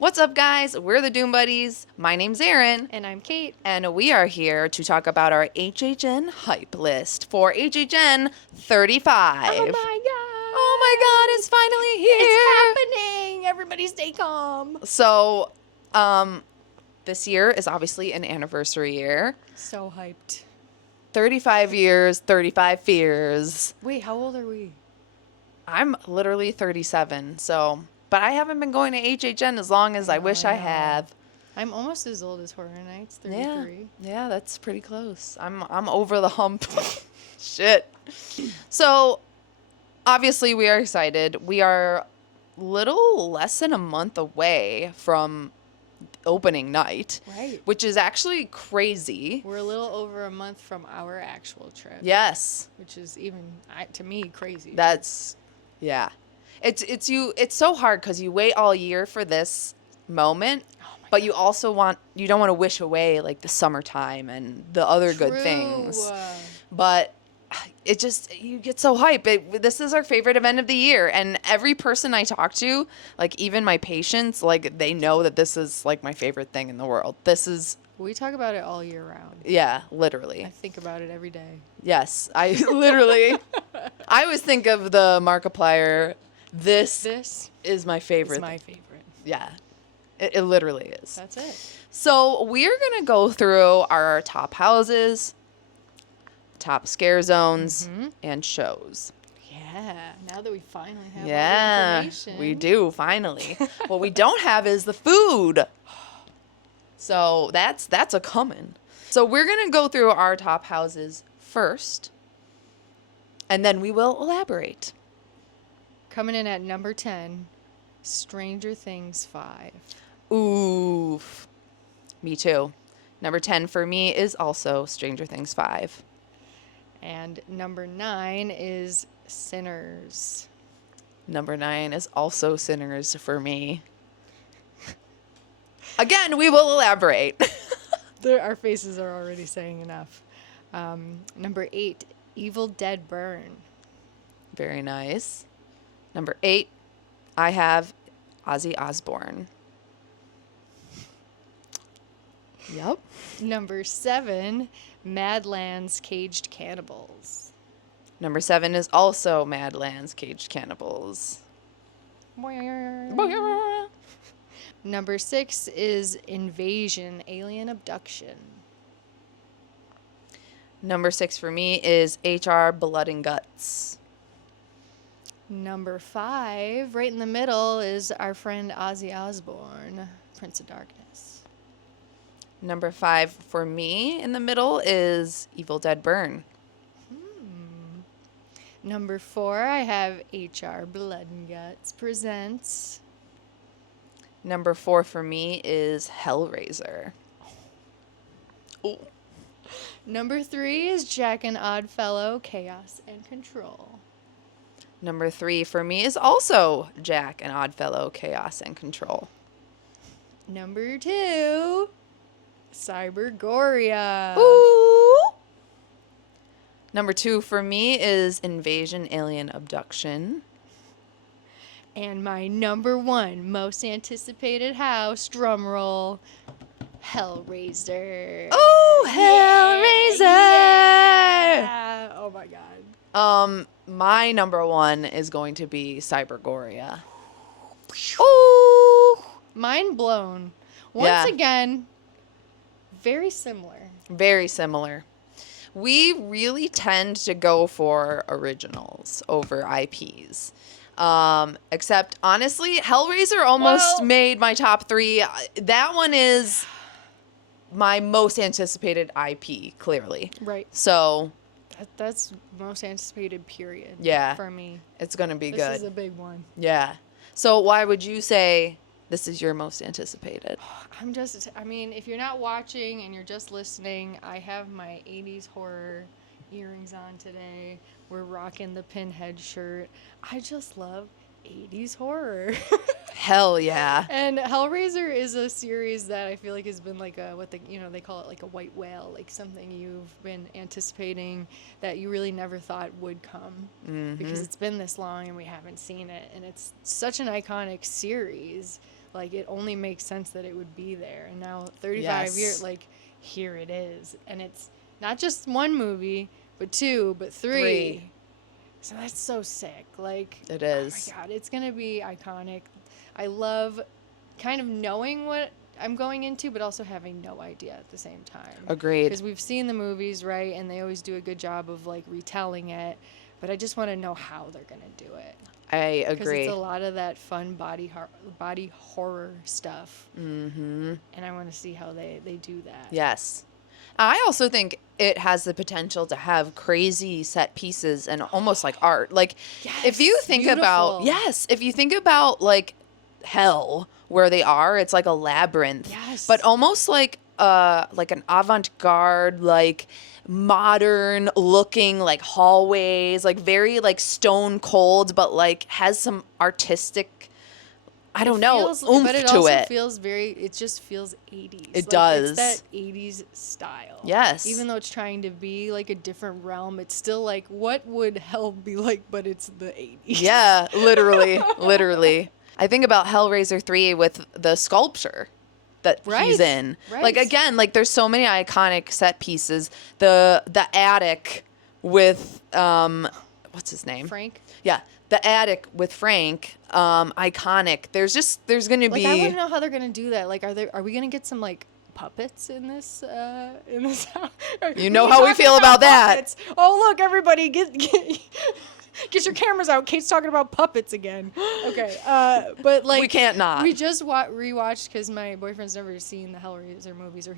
What's up, guys? We're the Doom Buddies. My name's Erin. And I'm Kate. And we are here to talk about our HHN hype list for HHN 35. Oh my god! Oh my god, it's finally here! It's happening! Everybody stay calm. So, this year is obviously an anniversary year. So hyped. 35 years, 35 fears. Wait, how old are we? I'm literally 37, so... But I haven't been going to HHN as long as I wish I have. I'm almost as old as Horror Nights, 33. Yeah, that's pretty close. I'm over the hump. Shit. So, obviously, we are excited. We are little less than a month away from opening night. Right. Which is actually crazy. We're a little over a month from our actual trip. Yes. Which is even, to me, crazy. That's, yeah. It's so hard because you wait all year for this moment, but you also you don't want to wish away like the summertime and the other good things. But you get so hyped. This is our favorite event of the year, and every person I talk to, like even my patients, like they know that this is like my favorite thing in the world. We talk about it all year round. Yeah, literally. I think about it every day. Yes, I literally. I always think of the Markiplier. This is my favorite. It's my favorite. Yeah, it literally is. That's it. So we're going to go through our top houses, top scare zones, and shows. Yeah, now that we finally have all the information. We do, finally. What we don't have is the food. So that's a coming. So we're going to go through our top houses first, and then we will elaborate. Coming in at number 10, Stranger Things 5. Oof. Me too. Number 10 for me is also Stranger Things 5. And number 9 is Sinners. Number 9 is also Sinners for me. Again, we will elaborate. Our faces are already saying enough. Number 8, Evil Dead Burn. Very nice. Number 8, I have Ozzy Osbourne. Yep. Number 7, Madlands Caged Cannibals. Number 7 is also Madlands Caged Cannibals. Number 6 is Invasion Alien Abduction. Number 6 for me is HR Blood and Guts. Number 5, right in the middle, is our friend Ozzy Osbourne, Prince of Darkness. Number 5 for me in the middle is Evil Dead Burn. Number 4, I have HR Blood and Guts Presents. Number 4 for me is Hellraiser. Ooh. Number 3 is Jack and Oddfellow Chaos and Control. Number 3 for me is also Jack and Oddfellow Chaos and Control. Number 2, Cybergoria. Ooh. Number 2 for me is Invasion Alien Abduction. And my number 1 most anticipated house, drumroll, Hellraiser. Oh, Hellraiser! Yeah. Oh my god. My number 1 is going to be Cybergoria. Oh, Mind blown. Once again, very similar. Very similar. We really tend to go for originals over IPs. Except, honestly, Hellraiser almost made my top 3. That one is my most anticipated IP, clearly. Right. So... That's most anticipated, period. Yeah. For me. It's going to be good. This is a big one. Yeah. So why would you say this is your most anticipated? If you're not watching and you're just listening, I have my 80s horror earrings on today. We're rocking the pinhead shirt. I just love 80s horror. Hell yeah. And Hellraiser is a series that I feel like has been like they call it like a white whale, like something you've been anticipating that you really never thought would come because it's been this long and we haven't seen it. And it's such an iconic series like it only makes sense that it would be there. And now 35 Yes. years, like here it is, and it's not just one movie, but two, but three. So that's so sick. Like It is. Oh my God, it's gonna be iconic. I love kind of knowing what I'm going into, but also having no idea at the same time. Agreed. Because we've seen the movies, right, and they always do a good job of like retelling it. But I just want to know how they're gonna do it. I Because agree. it's a lot of that fun body horror stuff. Mm-hmm. And I want to see how they do that. Yes. I also think it has the potential to have crazy set pieces and almost like art. Like if you Yes, think beautiful. about, if you think about like hell where they are, it's like a labyrinth. Yes. But almost like an avant-garde, like modern looking like hallways, like very like stone cold, but like has some artistic, I don't know, oomph but it to also it. feels it just feels 80s. It Like, does. It's that 80s style. Yes. Even though it's trying to be like a different realm, it's still like, what would hell be like, but it's the 80s. Yeah, literally, literally. I think about Hellraiser 3 with the sculpture that he's Right, in. right. Like again, like there's so many iconic set pieces. The attic with what's his name? Frank? Yeah, the attic with Frank, iconic. There's going to Like, be I want to know how they're going to do that. Like, are we going to get some, like, puppets in this house? You know how we feel about that. Puppets. Oh, look, everybody, get your cameras out. Kate's talking about puppets again. Okay, but like We can't not. We just rewatched because my boyfriend's never seen the Hellraiser movies, or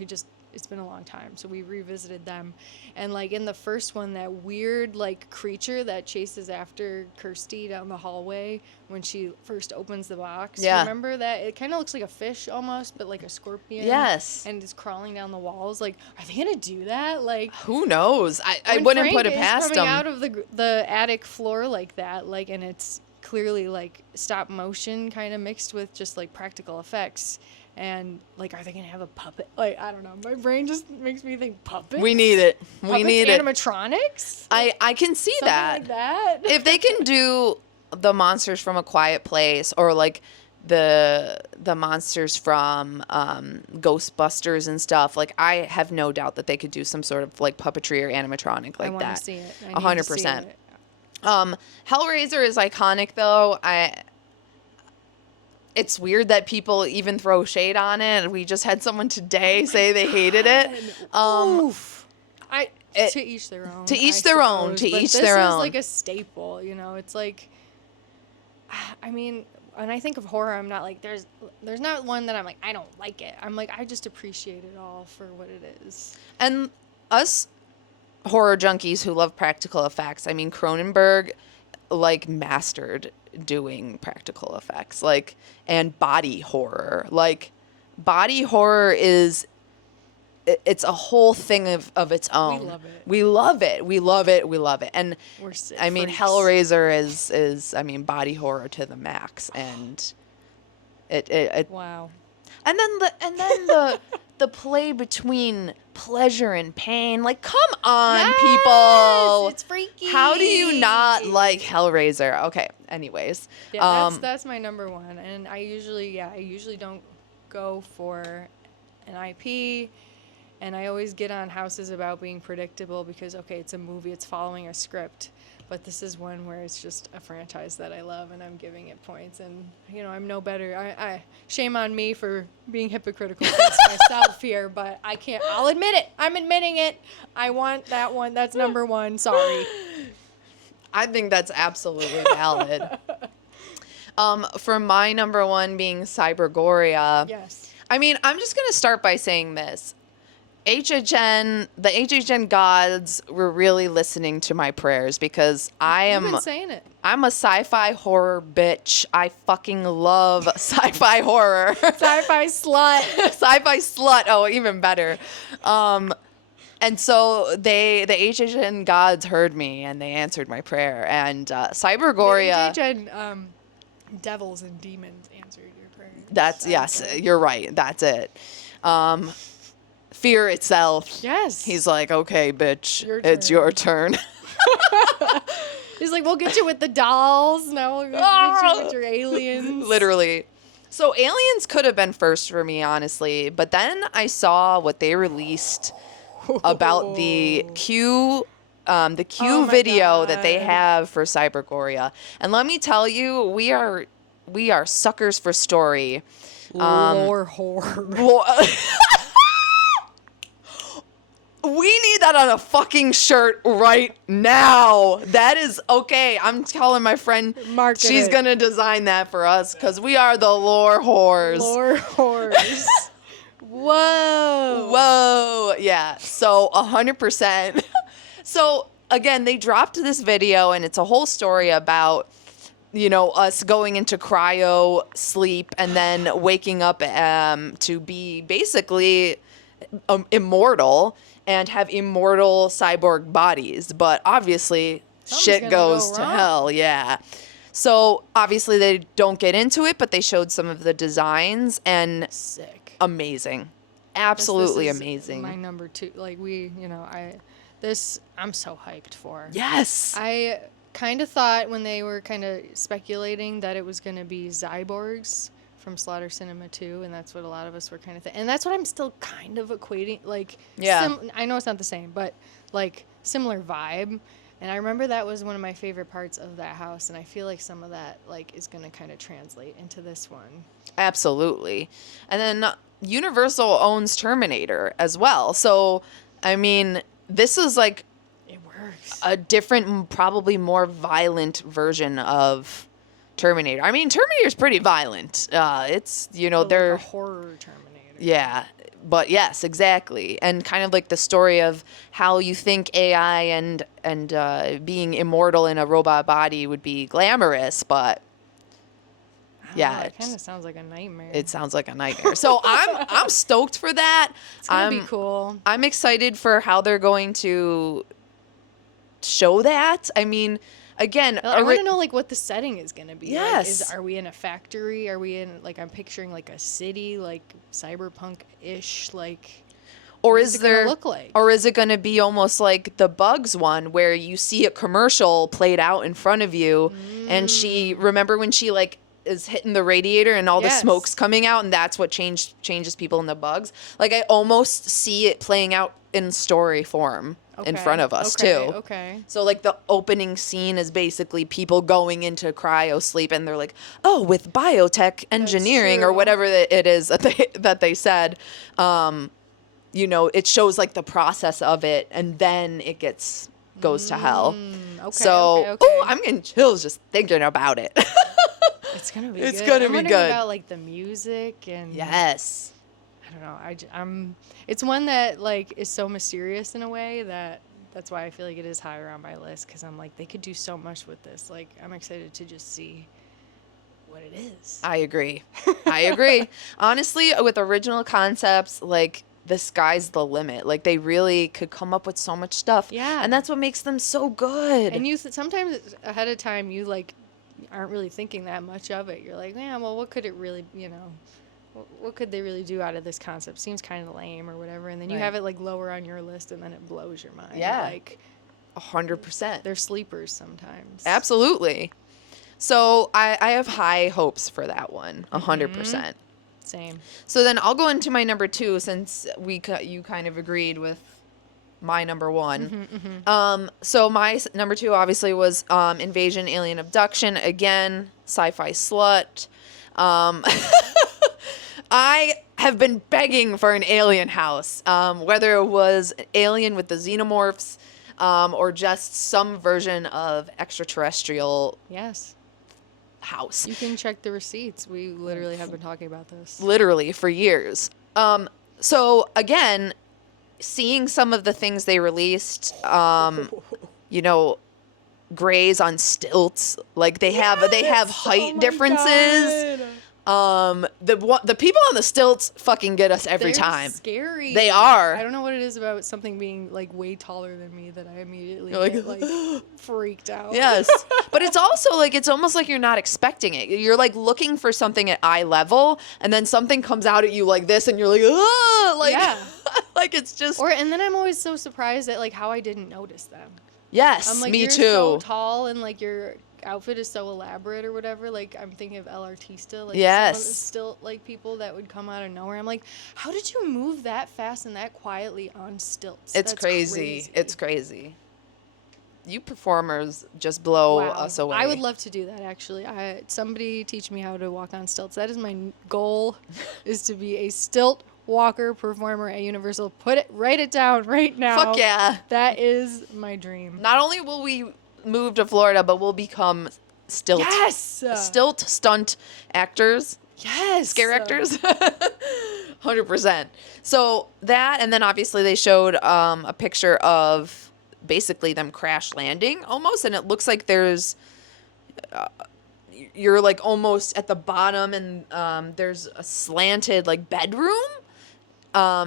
it's been a long time, so we revisited them. And like in the first one, that weird like creature that chases after Kirsty down the hallway when she first opens the box. Yeah. Remember that? It kind of looks like a fish almost, but like a scorpion. Yes. And it's crawling down the walls. Like, are they gonna do that? Like, Who knows? I when wouldn't Frank put it is past coming them. out of the attic floor like that, like, and it's clearly like stop motion kind of mixed with just like practical effects. And like, are they gonna have a puppet? Like, I don't know. My brain just makes me think puppets. We need it. We Puppets, need it. animatronics. I can see Something that. like that. If they can do the monsters from A Quiet Place or like the monsters from Ghostbusters and stuff, like I have no doubt that they could do some sort of like puppetry or animatronic like I want that. to see it. 100%. Hellraiser is iconic though. It's weird that people even throw shade on it. We just had someone today say they hated it. Oof. it- To each their own. to each I their own, suppose, to but each their This is own. like a staple, you know. It's like, I mean, when I think of horror, I'm not like there's not one that I'm like I don't like it. I'm like I just appreciate it all for what it is. And us horror junkies who love practical effects, I mean, Cronenberg like mastered doing practical effects, like, and body horror. Like, body horror is, it's a whole thing of its own. We love it. We love it. We love it. We love it. And We're sick I mean, freaks. Hellraiser is I mean, body horror to the max, and it Wow. and then the play between pleasure and pain. Like, come on, Yes, people. it's freaky. How do you not like Hellraiser? Okay, anyways. Yeah, that's my number one. And I usually don't go for an IP. And I always get on houses about being predictable because, okay, it's a movie, it's following a script. But this is one where it's just a franchise that I love, and I'm giving it points. And, you know, I'm no better. I shame on me for being hypocritical against myself here, but I can't. I'll admit it. I'm admitting it. I want that one. That's number one. Sorry. I think that's absolutely valid. For my number one being Cybergoria. Yes. I mean, I'm just going to start by saying this. The HHN gods were really listening to my prayers because You've been saying it. I'm a sci-fi horror bitch. I fucking love sci-fi horror. Sci-fi slut. Sci-fi slut. Oh, even better. And so the HHN gods heard me and they answered my prayer. And Cybergoria. The HHN devils and demons answered your prayer. That's, yes, you're right. That's it. Fear itself. Yes. He's like, okay, bitch, Your it's turn." your turn. He's like, we'll get you with the dolls. Now we'll get you with your aliens. Literally. So Aliens could have been first for me, honestly, but then I saw what they released about the Q Oh my video that they God. have for Cybergoria. And let me tell you, we are suckers for story. Lore horror. Well, we need that on a fucking shirt right now. That is okay. I'm telling my friend Market she's it. gonna design that for us because we are the lore whores. Lore horrors. Whoa. Whoa. Yeah. So 100%. So again, they dropped this video and it's a whole story about, us going into cryo sleep and then waking up to be basically immortal and have immortal cyborg bodies. But obviously, Something's shit gonna goes go to wrong. hell. Yeah. So obviously, they don't get into it, but they showed some of the designs and Sick. amazing. Absolutely This is amazing. My number 2. Like I'm so hyped for. Yes. I kind of thought when they were kind of speculating that it was going to be cyborgs from Slaughter Cinema 2, and that's what a lot of us were kind of thinking. And that's what I'm still kind of equating, like, Yeah. I know it's not the same, but, like, similar vibe. And I remember that was one of my favorite parts of that house, and I feel like some of that, like, is going to kind of translate into this one. Absolutely. And then Universal owns Terminator as well. So, I mean, this is like It works. a different, probably more violent version of Terminator. I mean, Terminator's pretty violent. It's, But they're, like a horror Terminator. yeah, but yes, exactly. And kind of like the story of how you think AI and being immortal in a robot body would be glamorous, but yeah, It kind of sounds like a nightmare. it sounds like a nightmare. So I'm stoked for that. It's going to be cool. I'm excited for how they're going to show that. I mean, again, I want to know like what the setting is going to be. Yes. Like, are we in a factory? Are we in I'm picturing like a city, like cyberpunk-ish, like or what is it gonna there look like? or is it going to be almost like the Bugs one where you see a commercial played out in front of you and remember when she like is hitting the radiator and all the Yes. smoke's coming out and that's what changes people in the Bugs? Like I almost see it playing out in story form in front of us too. Okay. So like the opening scene is basically people going into cryo sleep and they're like, oh, with biotech engineering or true. whatever it is that they said, it shows like the process of it and then it goes to hell. Okay. So, okay. ooh, I'm getting chills just thinking about it. It's going to be It's good. gonna I'm be wondering good. about like the music and Yes. I don't know. I'm it's one that like is so mysterious in a way that's why I feel like it is higher on my list because I'm like they could do so much with this. Like I'm excited to just see what it is. I agree. Honestly, with original concepts, like the sky's the limit. Like they really could come up with so much stuff. Yeah. And that's what makes them so good. And sometimes ahead of time you like aren't really thinking that much of it. You're like, man, well, what could it really, what could they really do out of this concept? Seems kind of lame or whatever. And then you Right. have it like lower on your list, and then it blows your mind. Yeah. Like 100%. they're sleepers sometimes. Absolutely. So I have high hopes for that one. 100%. Same. So then I'll go into my number 2 since you kind of agreed with my number 1. So my number 2 obviously was Invasion Alien Abduction. Again, sci-fi slut. I have been begging for an alien house, whether it was an alien with the xenomorphs or just some version of extraterrestrial Yes. house. You can check the receipts. We literally have been talking about this. Literally for years. So again, seeing some of the things they released, grays on stilts, like they have height differences. The people on the stilts fucking get us every They're time. Scary. They are. I don't know what it is about something being like way taller than me that I immediately You're like, get like freaked out. Yes. But it's also like, it's almost like you're not expecting it. You're like looking for something at eye level and then something comes out at you like this and you're like, ah, like, Yeah. like it's just, And then I'm always so surprised at like how I didn't notice them. yes, I'm like, me you're too. so tall and like you're outfit is so elaborate or whatever. Like, I'm thinking of El Artista, like Yes. some of the still like people that would come out of nowhere. I'm like, how did you move that fast and that quietly on stilts? It's That's crazy. It's crazy. You performers just blow us away. I would love to do that, actually. Somebody teach me how to walk on stilts. That is my goal, is to be a stilt walker performer at Universal. Write it down right now. Fuck yeah. That is my dream. Not only will we move to Florida, but we'll become stilt stunt actors. Yes. Scare actors. 100%. So that, and then obviously they showed a picture of basically them crash landing almost, and it looks like there's you're like almost at the bottom, and there's a slanted like bedroom.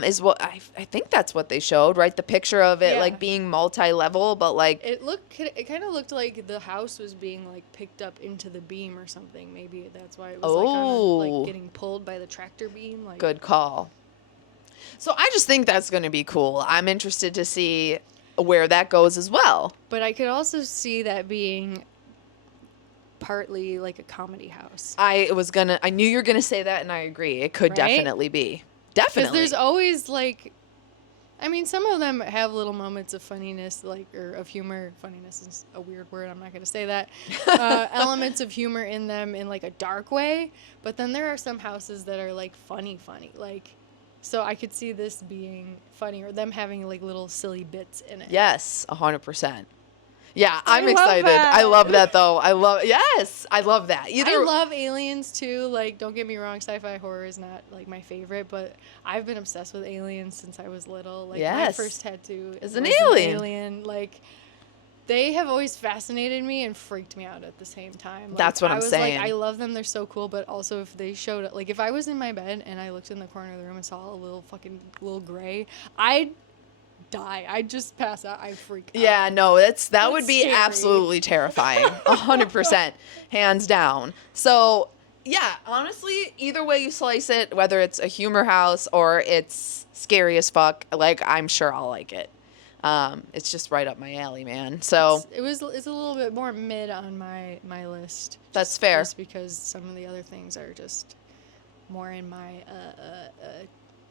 Is what I think that's what they showed, right? The picture of it like being multi-level, but like it kind of looked like the house was being like picked up into the beam or something. Maybe that's why it was like kind of like getting pulled by the tractor beam. Like, good call. So I just think that's going to be cool. I'm interested to see where that goes as well. But I could also see that being partly like a comedy house. I knew you were gonna say that, and I agree. It could definitely be. Definitely. Because there's always like, I mean, some of them have little moments of funniness, like, or of humor. Funniness is a weird word. I'm not going to say that. Elements of humor in them in like a dark way. But then there are some houses that are like funny. Like, so I could see this being funny, or them having like little silly bits in it. Yes, 100%. Yeah, I'm love excited. that. I love that though. I love that. I love aliens too. Like, don't get me wrong, sci-fi horror is not like my favorite, but I've been obsessed with aliens since I was little. Like, my first tattoo is was an alien. Like, they have always fascinated me and freaked me out at the same time. Like, that's what I'm saying. Like, I love them. They're so cool. But also, if they showed up, like, if I was in my bed and I looked in the corner of the room and saw a little gray, I'd die. I'd just pass out. I'd freak out. Yeah, no, that would be scary. Absolutely terrifying. 100%, hands down. So yeah, honestly, either way you slice it, whether it's a humor house or it's scary as fuck, like, I'm sure I'll like it. It's just right up my alley, man. So it's a little bit more mid on my list. That's fair. Just because some of the other things are just more in my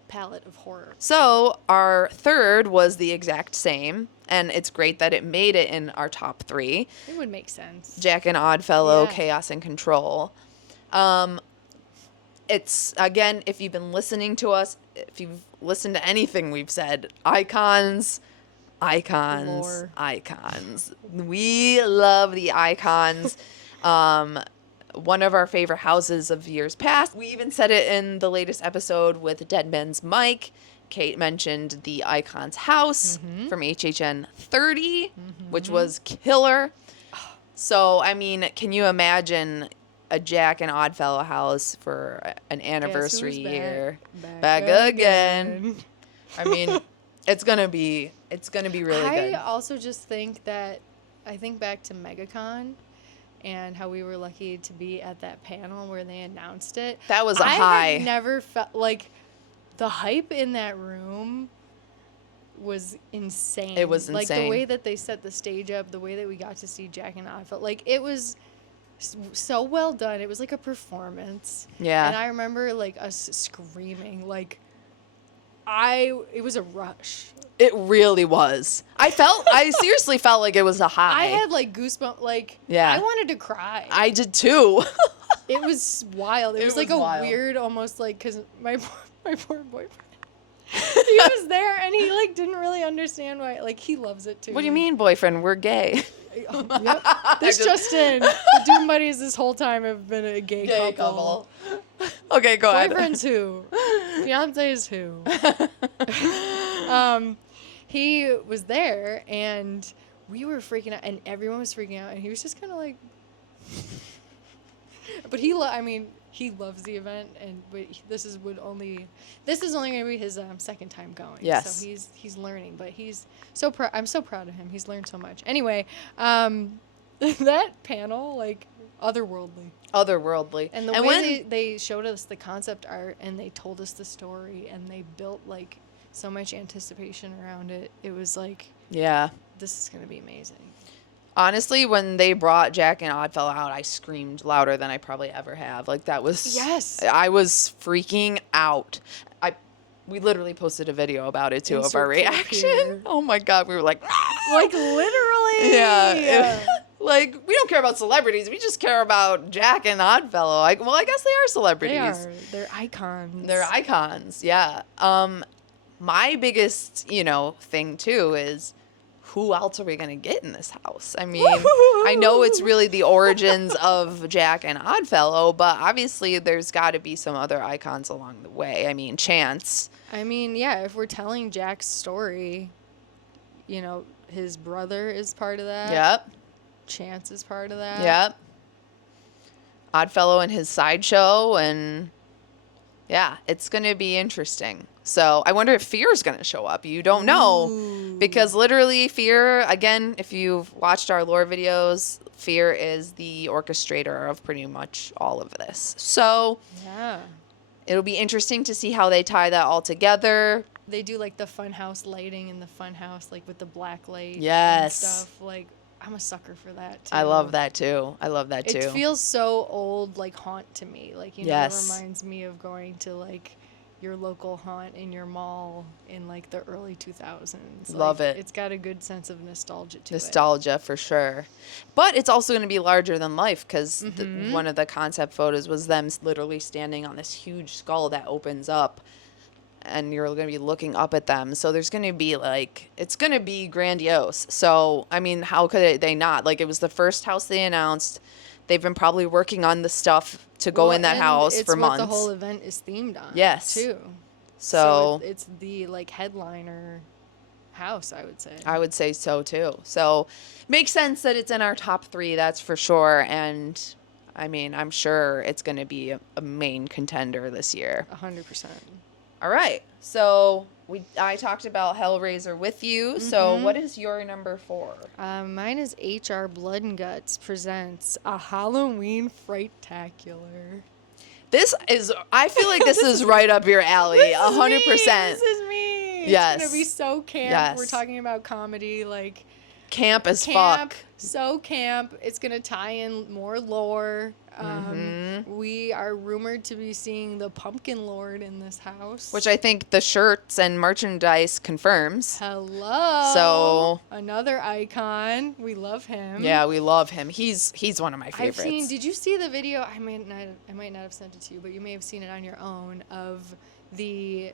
palette of horror. So our third was the exact same, and it's great that it made it in our top 3. It would make sense. Jack and Oddfellow, Yeah. Chaos and Control. It's, again, if you've been listening to us, if you've listened to anything we've said, icons. Lore. Icons. We love the icons. One of our favorite houses of years past. We even said it in the latest episode with Dead Man's Mike. Kate mentioned the Icons house from HHN 30, which was killer. So, I mean, can you imagine a Jack and Oddfellow house for an anniversary year? Back again. I mean, it's gonna be really good. I also just think that I think back to MegaCon and how we were lucky to be at that panel where they announced it. That was a high. I had never felt like the hype in that room was insane. It was Like, the insane. way that they set the stage up, the way that we got to see Jack and I felt like it was so well done. It was like a performance. Yeah. And I remember like us screaming, like, it was a rush. It really was. I seriously felt like it was a high. I had like goosebumps. Like, Yeah. I wanted to cry. I did too. It was wild. It was like was a wild. weird, almost like, because my poor boyfriend, he was there and he like didn't really understand why. Like, he loves it too. What do you mean, boyfriend? We're gay. Yep. This just in. The Doom Buddies this whole time have been a gay couple. Okay, go ahead. Boyfriend's who? Fiance is who? He was there and we were freaking out and everyone was freaking out and he was just kind of like, but he loves the event but this is only going to be his second time going. Yes. So he's learning, but I'm so proud of him. He's learned so much. Anyway, that panel, like, otherworldly. And the way they showed us the concept art and they told us the story and they built like so much anticipation around it. It was like, Yeah. this is going to be amazing. Honestly, when they brought Jack and Oddfellow out, I screamed louder than I probably ever have. Like, that was... Yes. I was freaking out. We literally posted a video about it, too, of our Insert clip reaction. here. Oh, my God. We were like... Like, literally. Yeah. Like, we don't care about celebrities. We just care about Jack and Oddfellow. Well, I guess they are celebrities. They are. They're icons. They're icons, yeah. My biggest, thing, too, is... who else are we going to get in this house? I mean, I know it's really the origins of Jack and Oddfellow, but obviously there's got to be some other icons along the way. I mean, Chance. I mean, yeah, if we're telling Jack's story, his brother is part of that. Yep. Chance is part of that. Yep. Oddfellow and his sideshow, and yeah, it's going to be interesting. So I wonder if Fear's going to show up. You don't know. Ooh. Because literally Fear, again, if you've watched our lore videos, Fear is the orchestrator of pretty much all of this. So yeah, it'll be interesting to see how they tie that all together. They do like the funhouse lighting in the funhouse, like with the black light Yes. and stuff. Like, I'm a sucker for that, too. I love that, too. It feels so old, like haunt to me. Like, Yes. it reminds me of going to like your local haunt in your mall in like the early 2000s. Love it. It's got a good sense of nostalgia to it. Nostalgia for sure. But it's also going to be larger than life because one of the concept photos was them literally standing on this huge skull that opens up and you're going to be looking up at them. So there's going to be it's going to be grandiose. So, I mean, how could they not? Like, it was the first house they announced. They've been probably working on the stuff to go in that house for months. It's what the whole event is themed on. Yes. Too. So it's the headliner house, I would say. I would say so too. So makes sense that it's in our top 3, that's for sure. And I mean, I'm sure it's going to be a main contender this year. 100%. All right. So I talked about Hellraiser with you. So what is your number 4? Mine is HR Blood and Guts presents a Halloween Fright-tacular. I feel like this is right up your alley, 100%. This is me. Yes. It's going to be so camp. Yes. We're talking about comedy, like... Camp as fuck. So camp. It's going to tie in more lore. We are rumored to be seeing the Pumpkin Lord in this house. Which I think the shirts and merchandise confirms. Hello. So another icon. We love him. Yeah, we love him. He's one of my favorites. Did you see the video? I might not have sent it to you, but you may have seen it on your own of the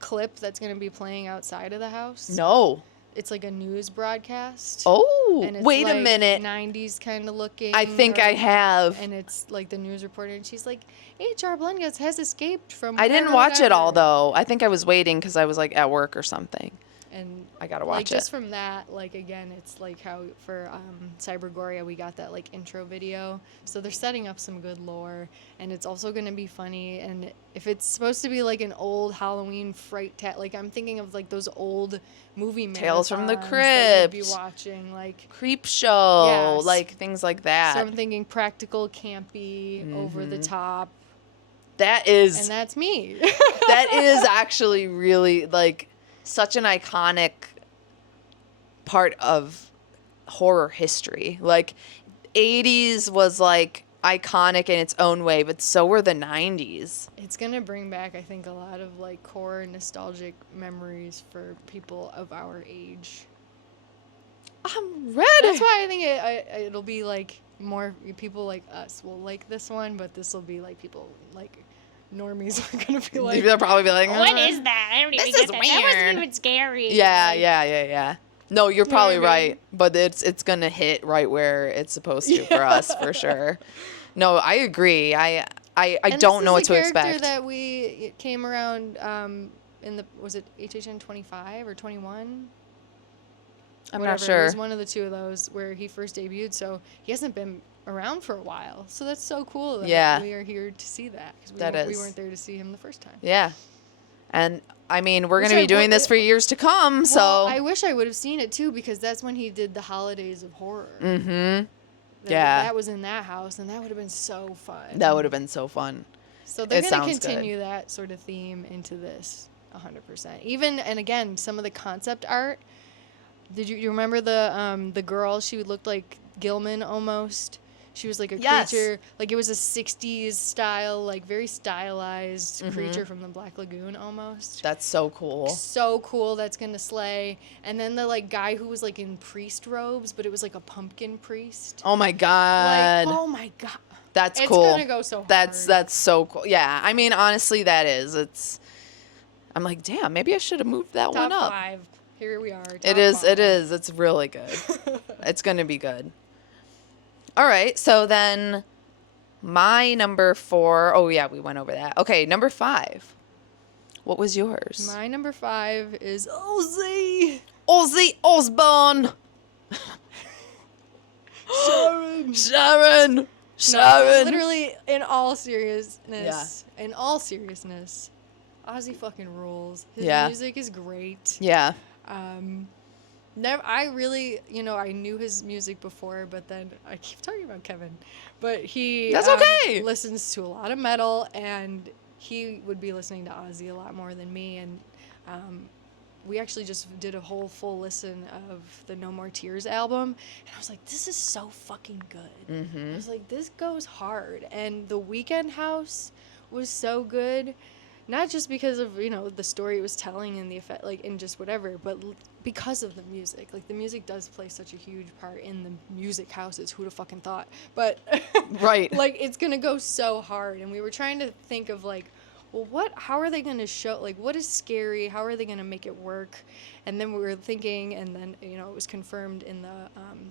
clip that's going to be playing outside of the house. No. It's like a news broadcast. Oh, and it's wait like a minute. 90s kind of looking. I think I have. And it's like the news reporter, and she's like, HR Blendguts has escaped from... I didn't watch it all, though. I think I was waiting because I was, at work or something. And I gotta watch it. Just from that, again, it's like how for Cybergoria we got that intro video. So they're setting up some good lore, and it's also gonna be funny. And if it's supposed to be an old Halloween fright I'm thinking of those old movie Tales from the marathons Crypt. that you'd be watching, Creep Show, yes. Things like that. So I'm thinking practical, campy, over the top. That is, and that's me. That is actually really such an iconic part of horror history. 80s was iconic in its own way, but so were the 90s. It's gonna bring back, I think, a lot of core nostalgic memories for people of our age. I'm ready. That's why I think it'll be more people like us will like this one, but this will be people normies are gonna be they'll probably be what is that? I don't even this get is that. weird. That wasn't even scary. Yeah. No, you're probably what I mean? right, but it's gonna hit right where it's supposed to for us for sure. No, I agree. I don't know what to expect. This is a character that it came around was it HHN 25 or 21? I'm Whatever. not sure. It was one of the two of those where he first debuted, so he hasn't been around for a while. So that's so cool that we are here to see that, because we weren't there to see him the first time. Yeah. And I mean, we're going to be doing this for years to come, so well, I wish I would have seen it too, because that's when he did the Holidays of Horror. Mhm. Yeah. That was in that house, and that would have been so fun. That would have been so fun. So they're going to continue that sort of theme into this 100%. Even, and again, some of the concept art. Did you remember the girl? She looked like Gilman almost. She was like a Yes. creature, like it was a 60s style, like very stylized creature from the Black Lagoon almost. That's so cool. So cool, that's gonna slay. And then the like guy who was like in priest robes, but it was like a pumpkin priest. Oh my god. Like, oh my god. That's It's cool. gonna go so hard. That's so cool. Yeah, I mean, honestly, that is. I'm like, damn, maybe I should have moved that one Top up. 5. Here we are. It is. It is. It's really good. It's gonna be good. All right. So then, my number 4. Oh yeah, we went over that. Okay, number 5. What was yours? My number 5 is Ozzy. Ozzy Osbourne. Sharon. No, literally, in all seriousness, Ozzy fucking rules. His Yeah. music is great. Yeah. I really, I knew his music before, but then I keep talking about Kevin, but he That's okay. listens to a lot of metal, and he would be listening to Ozzy a lot more than me, and we actually just did a whole full listen of the No More Tears album, and I was like, this is so fucking good. Mm-hmm. I was like, this goes hard, and the Weekend House was so good. Not just because of, the story it was telling and the effect, like, and just whatever, but because of the music. Like, the music does play such a huge part in the music houses. Who'd have fucking thought? But, Right. like, it's going to go so hard. And we were trying to think of, like, well, how are they going to show, like, what is scary? How are they going to make it work? And then we were thinking, and then, it was confirmed in the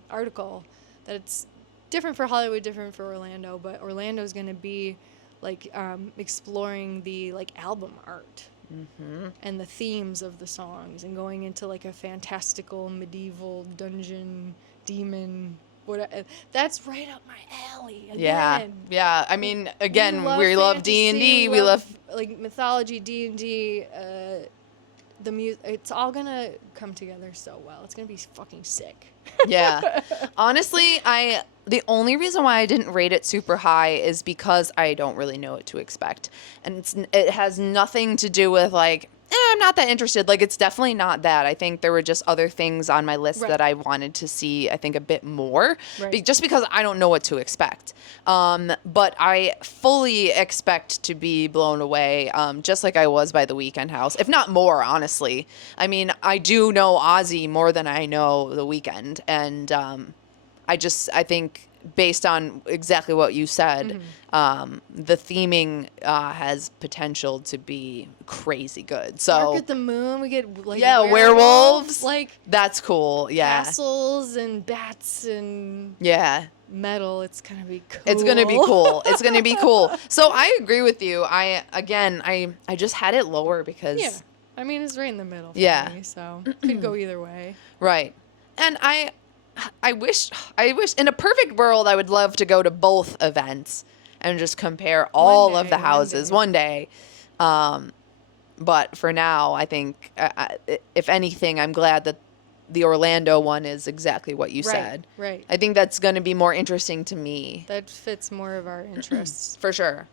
article that it's different for Hollywood, different for Orlando, but Orlando's going to be like exploring the like album art and the themes of the songs and going into like a fantastical medieval dungeon demon whatever. That's right up my alley. Again. Yeah. I mean, again, we love fantasy, D&D. We love like mythology, D&D. The music, it's all gonna come together so well. It's gonna be fucking sick. Yeah. Honestly, the only reason why I didn't rate it super high is because I don't really know what to expect. And it has nothing to do with like, I'm not that interested. Like, it's definitely not that. I think there were just other things on my list that I wanted to see, I think, a bit more. Right. Just because I don't know what to expect. But I fully expect to be blown away, just like I was by The Weeknd House, if not more, honestly. I mean, I do know Ozzy more than I know The Weeknd. And I think based on exactly what you said, the theming has potential to be crazy good. So Dark at the Moon, we get like werewolves. like That's cool. Yeah. castles and bats and Yeah. metal. It's gonna be cool. It's gonna be cool. It's gonna be cool. So I agree with you. I just had it lower because Yeah, I mean it's right in the middle. For me, so could go either way. Right. And I wish in a perfect world I would love to go to both events and just compare all of the houses one day. But for now, I think if anything, I'm glad that the Orlando one is exactly what you said. Right. I think that's going to be more interesting to me. That fits more of our interests. For sure.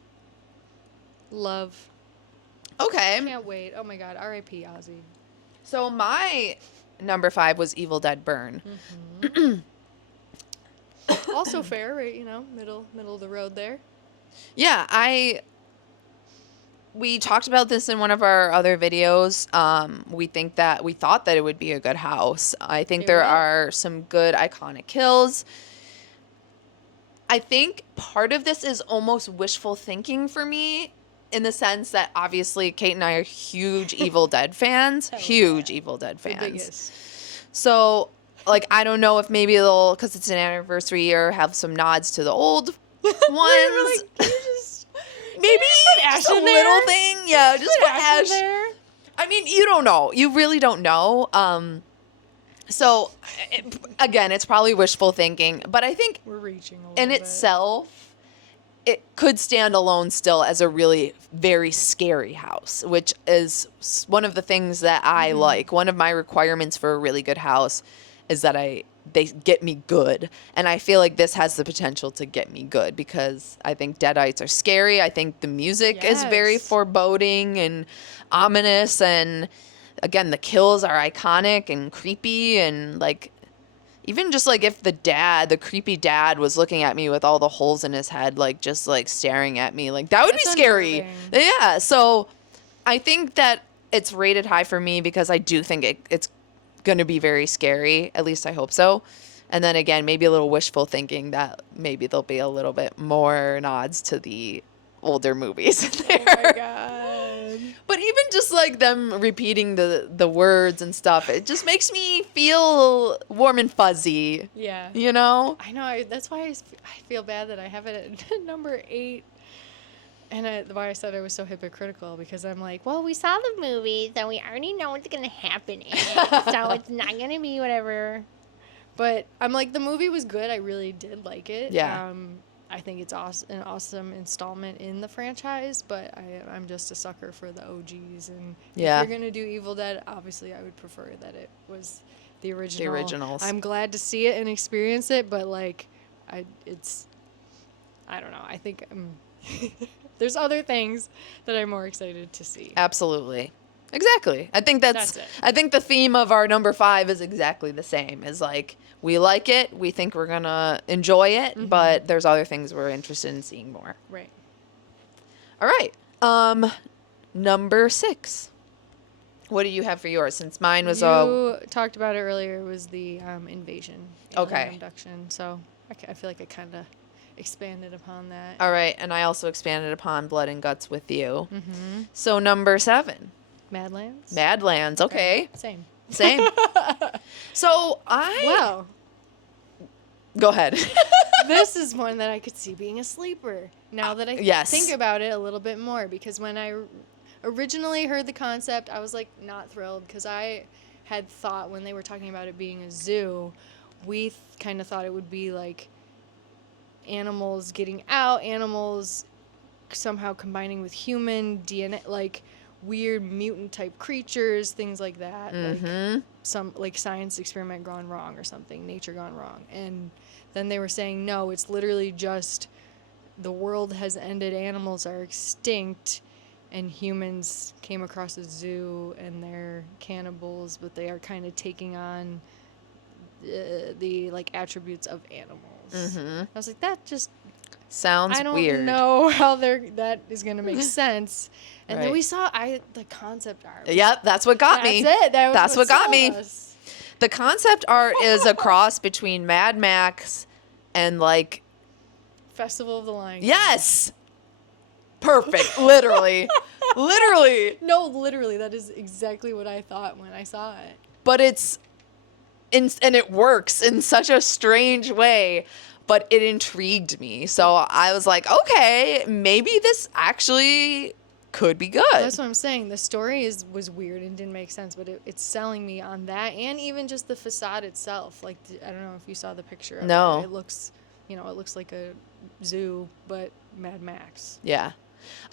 Love. Okay. Can't wait. Oh my God. R.I.P. Ozzy. So my number 5 was Evil Dead Burn. Also fair, right? Middle of the road there. Yeah, we talked about this in one of our other videos. We thought that it would be a good house. I think there are some good iconic kills. I think part of this is almost wishful thinking for me, in the sense that obviously Kate and I are huge Evil Dead fans. Huge Evil Dead fans. The biggest. So, like, I don't know if maybe they'll, because it's an anniversary year, have some nods to the old ones. Maybe just a little thing. Yeah, just put Ash there. I mean, you don't know. You really don't know. So, again, it's probably wishful thinking. But I think We're reaching a little in bit. itself, it could stand alone still as a really very scary house, which is one of the things that I like. One of my requirements for a really good house is that they get me good. And I feel like this has the potential to get me good because I think Deadites are scary. I think the music is very Yes. foreboding and ominous. And again, the kills are iconic and creepy. And like, even just like if the creepy dad was looking at me with all the holes in his head, like just like staring at me, like that would That's be scary. unnerving. Yeah. So I think that it's rated high for me because I do think it's going to be very scary. At least I hope so. And then again, maybe a little wishful thinking that maybe there'll be a little bit more nods to the older movies in there. Oh my god. But even just like them repeating the words and stuff, it just makes me feel warm and fuzzy, Yeah. you know? I know. That's why I feel bad that I have it at number 8. And why I said I was so hypocritical, because I'm like, well, We saw the movies and we already know what's gonna happen in it, so it's not gonna be whatever. but I'm like, the movie was good. I really did like it. Yeah. I think it's an awesome installment in the franchise, but I'm just a sucker for the OGs. And Yeah. if you're going to do Evil Dead, obviously I would prefer that it was the original. The originals. I'm glad to see it and experience it, but like, I don't know. I think there's other things that I'm more excited to see. Absolutely. Exactly. I think That's it. I think the theme of our number 5 is exactly the same. Is like we like it, we think we're gonna enjoy it, but there's other things we're interested in seeing more. Right. All right. Number 6. What do you have for yours? Since mine was You talked about it earlier. It was the invasion. alien Okay. Abduction. So I feel like I kind of expanded upon that. all right, and I also expanded upon Blood and Guts with you. Mm-hmm. So number 7, Madlands. Madlands. Okay, Same. same. So I Wow. go ahead. This is one that I could see being a sleeper. Now that I Yes. think about it a little bit more, because when I originally heard the concept, I was like not thrilled, because I had thought when they were talking about it being a zoo, we kind of thought it would be like animals getting out, animals somehow combining with human DNA, like weird mutant type creatures, things like that. Like Mm-hmm. some like science experiment gone wrong or something, nature gone wrong. And then they were saying, no, it's literally just the world has ended, animals are extinct, and humans came across a zoo and they're cannibals, but they are kind of taking on the like attributes of animals. Mm-hmm. I was like, that just Sounds I don't weird. know how that is gonna make sense. And then Right. we saw the concept art. Yep, that's what got me. That's it. That was That's what got sold me. us. The concept art is a cross between Mad Max and like Festival of the Lion King. yes, perfect. Literally, literally. No, literally, that is exactly what I thought when I saw it. But and it works in such a strange way. But it intrigued me, so I was like, okay, maybe this actually could be good. That's what I'm saying. The story was weird and didn't make sense, but it's selling me on that, and even just the facade itself. Like, I don't know if you saw the picture of No. it. It looks, it looks like a zoo, but Mad Max. Yeah.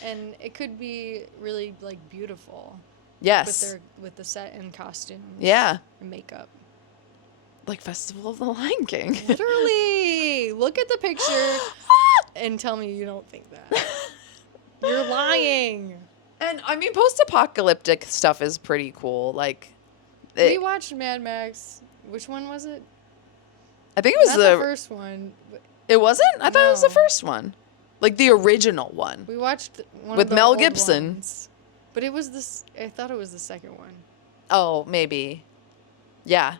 And it could be really like beautiful Yes. with the set and costumes. Yeah. And makeup. Like Festival of the Lion King. Literally, look at the picture and tell me you don't think that. You're lying. And I mean, post-apocalyptic stuff is pretty cool. Like, We watched Mad Max. Which one was it? I think it was Not the first one. But It wasn't? I thought it was the No. first one. Like the original one. we watched one With of the Mel old Gibson. ones. But it was this. I thought it was the second one. Oh, maybe. Yeah.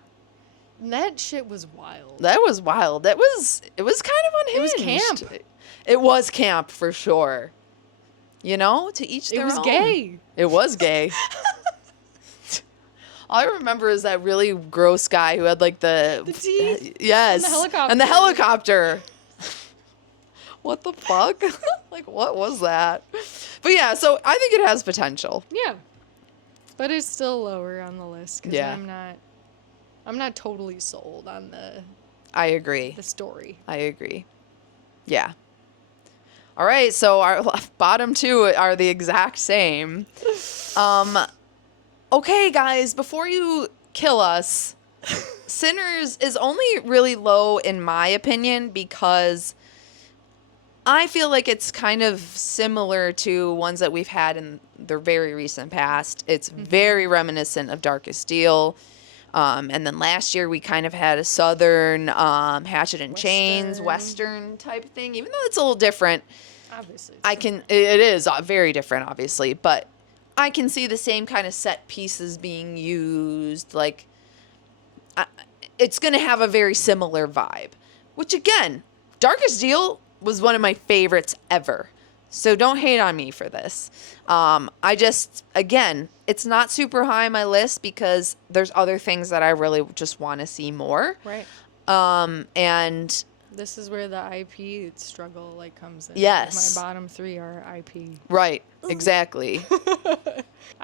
And that shit was wild. That was wild. It was kind of It was unhinged. camp. It was camp for sure. You know, to each It their was own. gay. It was gay. All I remember is that really gross guy who had like The teeth. yes, And the helicopter. helicopter. What the fuck? Like, what was that? But yeah, so I think it has potential. Yeah. But it's still lower on the list because Yeah. I'm not totally sold on I agree. the story. I agree. Yeah. All right, so our bottom two are the exact same. Okay, guys, before you kill us, Sinners is only really low in my opinion because I feel like it's kind of similar to ones that we've had in the very recent past. It's very reminiscent of Darkest Steel. And then last year we kind of had a Southern Hatchet and Chains, Western. Western type thing, even though it's a little different. Obviously. It is very different, obviously, but I can see the same kind of set pieces being used. Like, it's going to have a very similar vibe, which again, Darkest Deal was one of my favorites ever. So don't hate on me for this. Again, it's not super high on my list because there's other things that I really just want to see more. Right. And This is where the IP struggle like comes in. Yes. My bottom 3 are IP. right, exactly.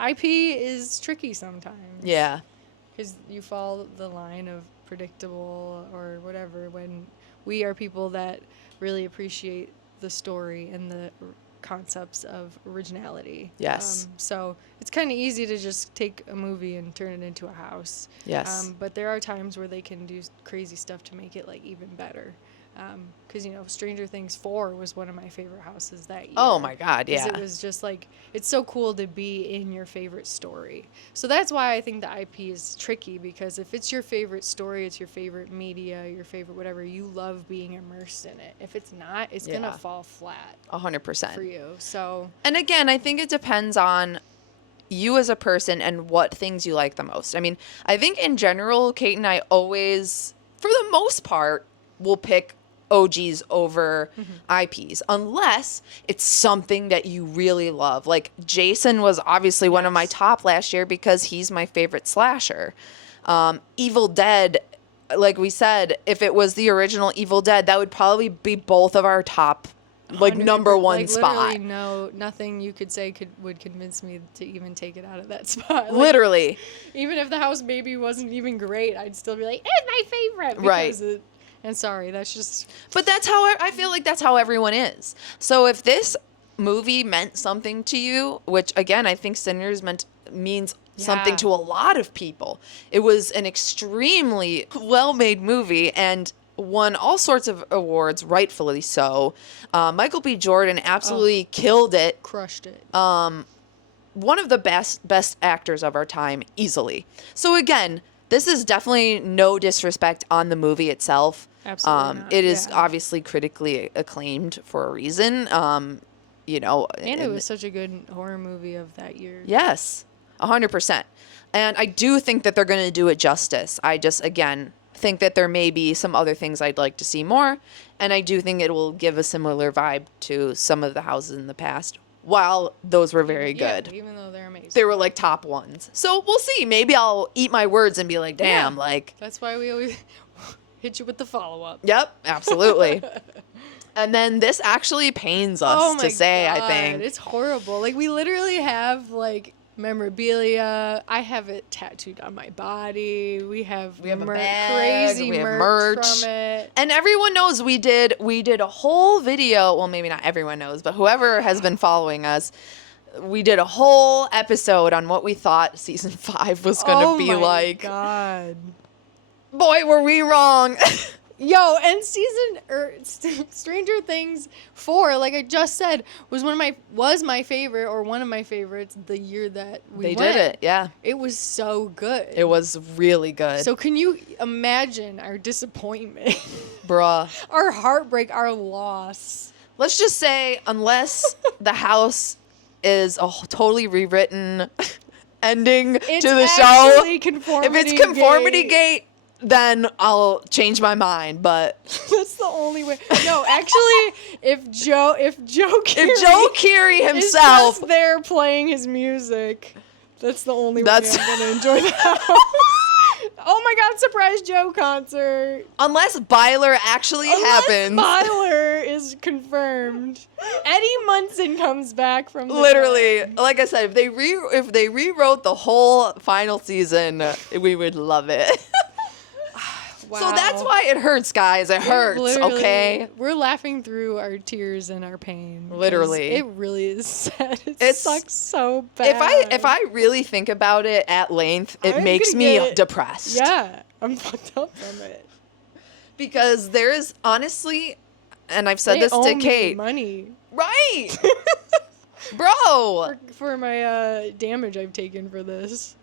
IP is tricky sometimes. Yeah. Because you fall the line of predictable or whatever when we are people that really appreciate the story and the concepts of originality. Yes. So it's kind of easy to just take a movie and turn it into a house. Yes. But there are times where they can do crazy stuff to make it like even better. Because, Stranger Things 4 was one of my favorite houses that year. Oh my God, 'Cause yeah. It was just like, it's so cool to be in your favorite story. So that's why I think the IP is tricky, because if it's your favorite story, it's your favorite media, your favorite whatever, you love being immersed in it. If it's not, it's going to Yeah. fall flat 100%. for you. So, And again, I think it depends on you as a person and what things you like the most. I mean, I think in general, Kate and I always, for the most part, will pick OGs over IPs, unless it's something that you really love. Like Jason was obviously one of my top last year because he's my favorite slasher. Evil Dead, like we said, if it was the original Evil Dead, that would probably be both of our top, like, number one like, spot. Literally, nothing you could say would convince me to even take it out of that spot. Like, Literally. even if the house maybe wasn't even great, I'd still be like, it's my favorite. Right. Because and sorry, that's just. But that's how I feel like that's how everyone is. So if this movie meant something to you, which again I think Sinners means something Yeah. to a lot of people. It was an extremely well-made movie and won all sorts of awards, rightfully so. Michael B. Jordan absolutely killed it. Crushed it. One of the best actors of our time, easily. So again, this is definitely no disrespect on the movie itself. Absolutely not, It is yeah. obviously critically acclaimed for a reason. And it was such a good horror movie of that year. Yes, 100%. And I do think that they're going to do it justice. I just, again, think that there may be some other things I'd like to see more. And I do think it will give a similar vibe to some of the houses in the past. While those were very Yeah, good. even though they're amazing. They were like top ones. So we'll see. Maybe I'll eat my words and be like, damn, Yeah. like, That's why we always hit you with the follow-up. yep, absolutely. And then this actually pains us Oh my to say, God, I think. it's horrible. Like, we literally have like memorabilia. I have it tattooed on my body. We have a bag, crazy we have merch merch. from it. And everyone knows we did a whole video. Well, maybe not everyone knows, but whoever has been following us, we did a whole episode on what we thought season 5 was going to be like. God. Boy, were we wrong. Yo, and Stranger Things 4, like I just said, was my favorite or one of my favorites the year that we They went. did it, yeah. It was so good. It was really good. So can you imagine our disappointment, Bruh. our heartbreak, our loss? Let's just say, unless the house is a totally rewritten ending It's to the show, actually if Conformity it's Conformity Gate. Gate, then I'll change my mind. But That's the only way. No, actually, if Joe Keery if Joe Keery is himself, just there playing his music, that's the only That's- way I'm gonna enjoy the house. Oh my God! Surprise Joe concert. unless Byler actually happens, Byler is confirmed. Eddie Munson comes back from the literally, dead. like I said, if they rewrote the whole final season, we would love it. Wow. So that's why it hurts, guys. It hurts, Literally, okay? We're laughing through our tears and our pain. 'cause Literally. It really is sad. It It's- sucks so bad. If I really think about it at length, it I'm makes gonna me get- depressed. Yeah, I'm fucked up from it. Because there is honestly, and I've said They this owe to me Kate. money Right. Bro. for my damage I've taken for this.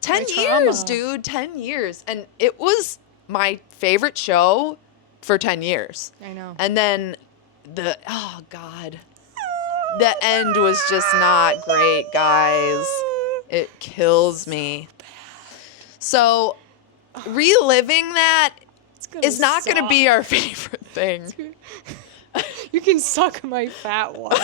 10 My years, trauma. dude. 10 years. And it was my favorite show for 10 years. I know. And then oh, God. The end was just not great, guys. It kills me. So, reliving that is not going to be our favorite thing. You can suck my fat one.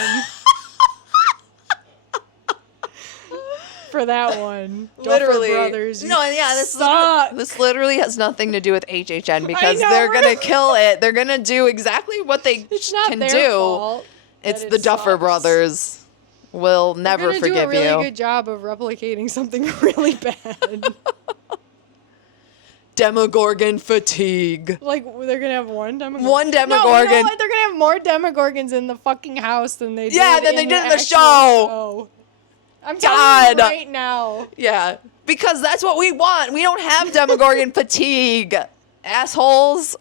For that one. Literally. Duffer Brothers. No, yeah, suck. this literally has nothing to do with HHN because know, they're going to right? kill it. They're going to do exactly what they It's not can their do. fault. It's that the it Duffer sucks. Brothers. Will never They're gonna forgive do a really you. good job of replicating something really bad. Demogorgon fatigue. Like, they're gonna have one Demogorgon. One No, you know Demogorgon. what? They're gonna have more Demogorgons in the fucking house than they Yeah, did than they in did in the actual show. I'm telling God. you right now. Yeah, because that's what we want. We don't have Demogorgon fatigue, assholes.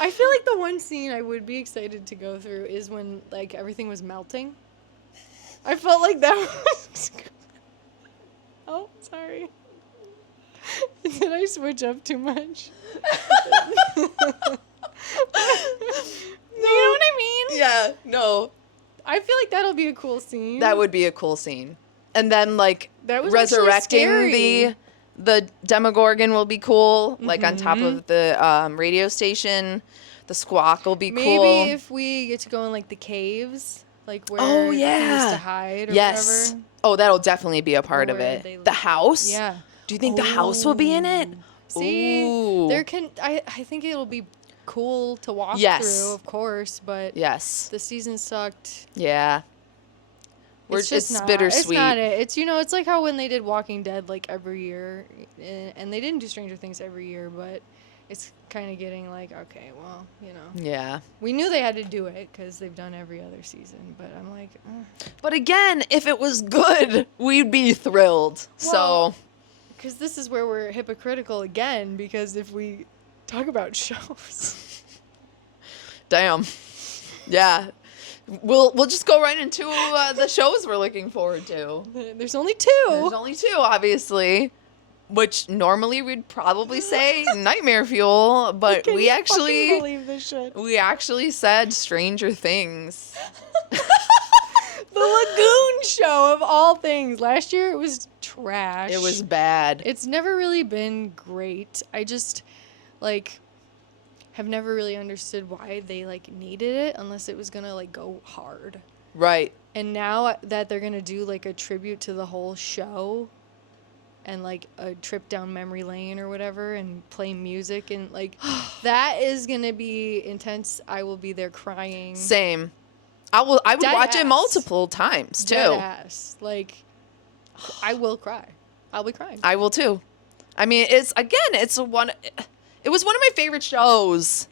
I feel like the one scene I would be excited to go through is when, like, everything was melting. I felt like that was... Oh, sorry. Did I switch up too much? You know what I mean? Yeah, no. I feel like that'll be a cool scene. That would be a cool scene. And then, like, That was actually resurrecting scary. the Demogorgon will be cool. Like, on top Mm-hmm. of the radio station. The squawk will be Maybe cool. if we get to go in, like, the caves, like, where Oh, he yeah. used to hide or Yes. whatever. Oh, that'll definitely be a part of where it. they The live. house? Yeah. Do you think the house will be in it? See, Ooh. I think it'll be cool to walk Yes. through, of course, but Yes. the season sucked. Yeah. It's just it's not, bittersweet. It's not it. It's, you know, it's like how when they did Walking Dead, like, every year, and they didn't do Stranger Things every year, but it's kind of getting like, okay, well, you know. Yeah. We knew they had to do it because they've done every other season, but I'm like, But again, if it was good, we'd be thrilled. Well, because this is where we're hypocritical again, because if we talk about shows. Damn. Yeah. We'll just go right into the shows we're looking forward to. There's only two. There's only two, obviously. Which normally we'd probably say Nightmare Fuel, but Can we you actually fucking believe this shit? we actually said Stranger Things. The Lagoon show of all things. Last year it was trash. It was bad. It's never really been great. I just, like, have never really understood why they, like, needed it unless it was gonna, like, go hard. Right. And now that they're gonna do, like, a tribute to the whole show and, like, a trip down memory lane or whatever and play music and, like, that is gonna be intense. I will be there crying. Same. I would Dead watch it ass. multiple times too. Dead ass. Like, I will cry. I'll be crying. I will too. I mean, it was one of my favorite shows.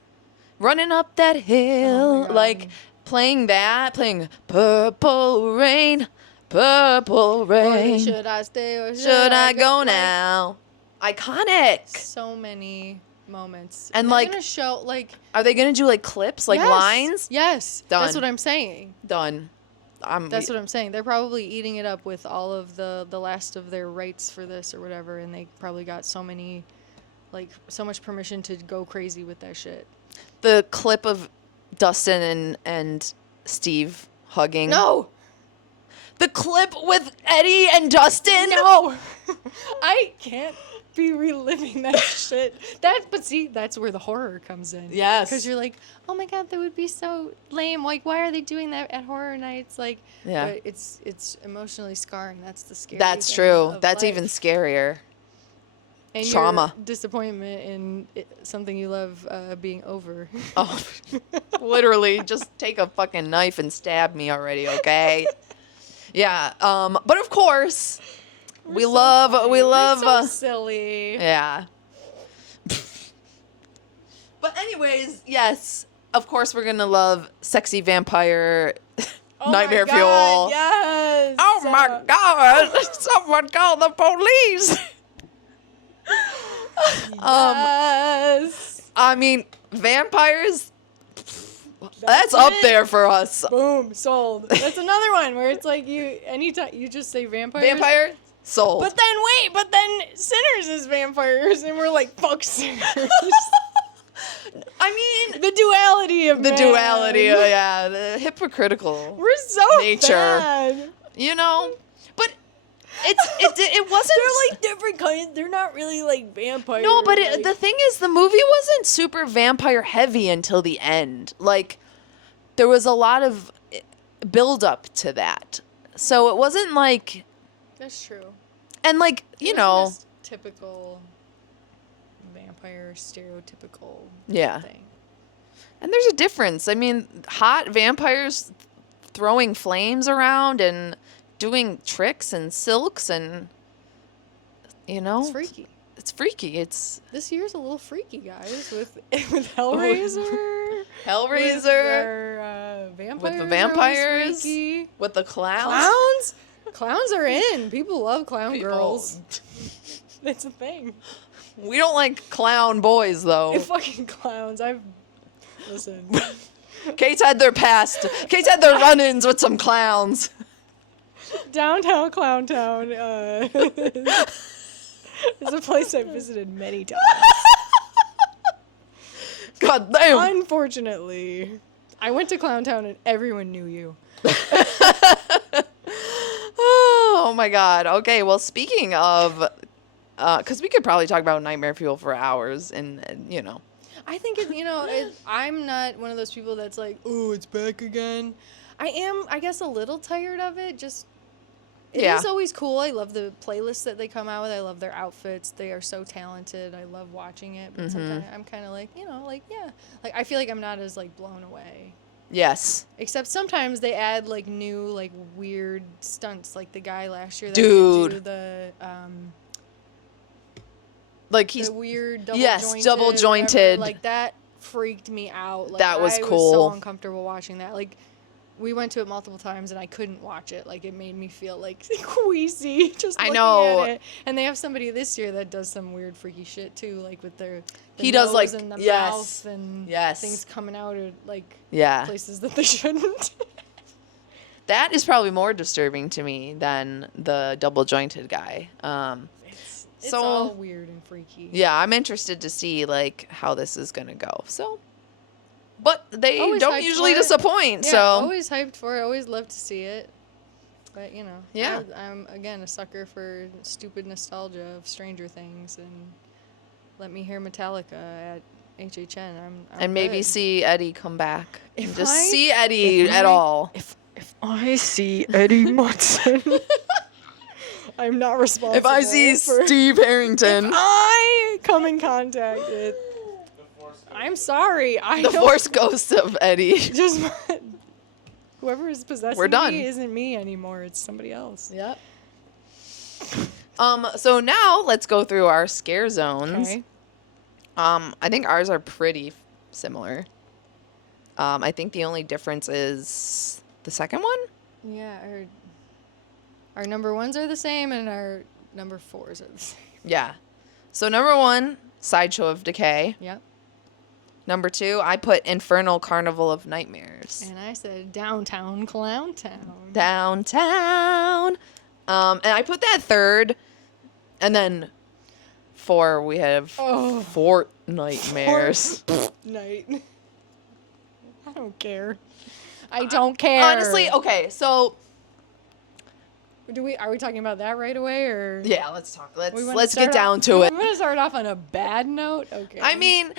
Running up that hill, God. like playing Purple Rain, Purple Or Rain. should I stay or Should I go Like, now? Iconic. so many moments. And, they're like- gonna show, like, Are they gonna do like clips, like yes, lines? Yes. Done. That's what I'm saying. Done. That's what I'm saying. They're probably eating it up with all of the last of their rights for this or whatever, and they probably got so much permission to go crazy with that shit. The clip of Dustin and Steve hugging. No! The clip with Eddie and Dustin. No! I can't be reliving that shit. But see, that's where the horror comes in. Yes. Because you're like, oh my god, that would be so lame. Like, why are they doing that at horror nights? Like, Yeah. but it's emotionally scarring. That's the scary That's thing true. of That's life. even scarier. And trauma. Your disappointment in something you love being over. Oh, literally, just take a fucking knife and stab me already, okay? Yeah. But of course, we love. We're so silly. Yeah. But anyways, yes, of course we're gonna love sexy vampire Nightmare my Fuel. God, yes. Oh my God! Someone call the police. Yes. I mean, vampires. That's up it. there for us. Boom, sold. That's another one where it's like anytime you just say vampires. Vampire. Sold. But then Sinners is vampires, and we're like, fuck Sinners. I mean, The duality of the man. duality, yeah, the hypocritical We're so nature. bad. You know, but it wasn't. They're like different kinds. They're not really like vampires. No, but like, the thing is, the movie wasn't super vampire heavy until the end. Like, there was a lot of build up to that, so it wasn't like, that's true. and like It you wasn't know, this typical vampire stereotypical yeah. thing. And there's a difference. I mean, hot vampires throwing flames around and doing tricks and silks and, you know. It's freaky. It's freaky. It's This year's a little freaky, guys, with Hellraiser. Hellraiser With their, vampires. with the are always vampires, freaky. with the clowns. Clowns? Clowns are in. People love clown People- girls. It's a thing. We don't like clown boys, though. Fucking clowns. Listen. Kate's had their past. Kate's had their run-ins with some clowns. Downtown Clown Town is a place I've visited many times. God damn. Unfortunately, I went to Clown Town and everyone knew you. Oh my God. Okay. Well, speaking of, because we could probably talk about Nightmare Fuel for hours, and you know. I think I'm not one of those people that's like, oh, it's back again. I am, I guess, a little tired of it. Just, it Yeah. is always cool. I love the playlists that they come out with. I love their outfits. They are so talented. I love watching it. But sometimes I'm kind of like, yeah. Like, I feel like I'm not as, like, blown away. Yes. Except sometimes they add, like, new, like, weird stunts. Like the guy last year that Dude. could do the, Like he's the weird double jointed. Like that freaked me out. Like, That was I cool. was so uncomfortable watching that. Like we went to it multiple times and I couldn't watch it. Like it made me feel like queasy just I looking know. at it. And they have somebody this year that does some weird freaky shit too, like with their He does, nose like- and the yes. mouth and Yes. things coming out of like Yeah. places that they shouldn't. That is probably more disturbing to me than the double jointed guy. It's So- all weird and freaky. Yeah, I'm interested to see like how this is gonna go. So, but they Always don't hyped usually for it. disappoint. Yeah, so always hyped for it. Always love to see it. But you know, Yeah. I'm again a sucker for stupid nostalgia of Stranger Things, and let me hear Metallica at HHN. I'm and maybe good. see Eddie come back. And If just I- see Eddie if at I- all. If I see Eddie Munson, I'm not responsible. If I see for, Steve Harrington, if I come in contact with, I'm sorry. I the don't force ghost of Eddie. just whoever is possessing We're done. me isn't me anymore. It's somebody else. Yep. So now let's go through our scare zones. Okay. I think ours are pretty similar. I think the only difference is the second one. Yeah, our number ones are the same, and our number fours are the same. Yeah. So number 1, Sideshow of Decay. Yep. Number 2, I put Infernal Carnival of Nightmares. And I said Downtown Clown Town. Downtown. And I put that third. And then 4, we have Oh. Fort Nightmares. Night. I don't care. I don't care. Honestly, okay, so Are we talking about that right away, or yeah, let's talk. we wanna Let's start get down off- to it. I'm gonna start off on a bad note. Okay. I mean,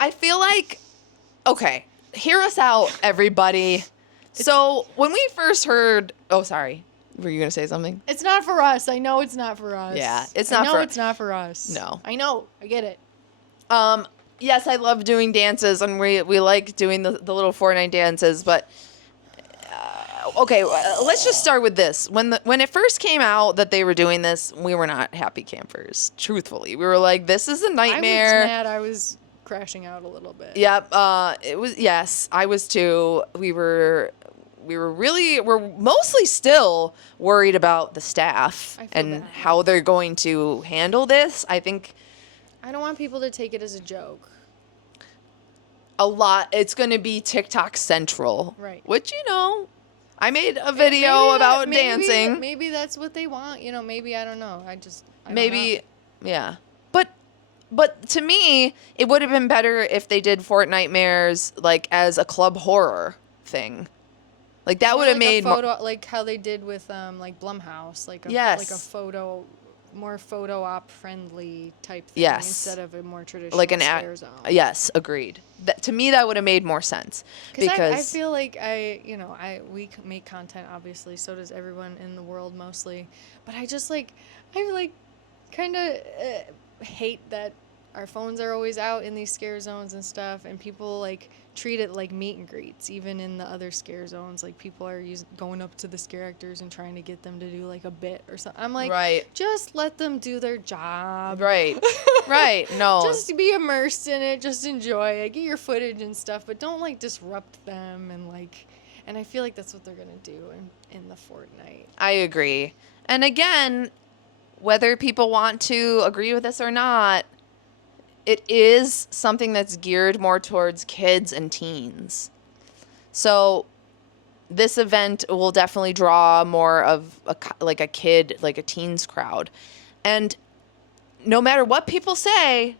I feel like, okay, hear us out, everybody. So when we first heard, oh, sorry, were you gonna say something? it's not for us. I know it's not for us. Yeah, it's I not know for- it's not for us. No. I know. I get it. Yes, I love doing dances, and we like doing the little Fortnite dances, but okay, let's just start with this. When it first came out that they were doing this, we were not happy campers. Truthfully, we were like, "This is a I was nightmare." mad. I was crashing out a little bit. Yep. It was, yes, I was too. We're mostly still worried about the staff I feel and bad. how they're going to handle this. I think I don't want people to take it as a joke. it's going to be TikTok central. Right. Which, you know, I made a video about dancing. Maybe that's what they want. You know, maybe I don't know. I don't Maybe, know. yeah. But to me, it would have been better if they did Fortnitemares like as a club horror thing. Like that More would have like made a photo, like how they did with like Blumhouse, like a photo, more photo op friendly type thing instead of a more traditional like scare zone. Yes, agreed. To me, that would have made more sense because I feel like we make content, obviously, so does everyone in the world mostly, but I kind of hate that our phones are always out in these scare zones and stuff, and people like treat it like meet and greets. Even in the other scare zones, like people are going up to the scare actors and trying to get them to do like a bit or something. I'm like, right, just let them do their job. Right. No, just be immersed in it, just enjoy it, get your footage and stuff, but don't like disrupt them and I feel like that's what they're gonna do in the Fortnite. I agree. And again, whether people want to agree with this or not, it is something that's geared more towards kids and teens. So this event will definitely draw more of a kid, like a teens crowd. And no matter what people say,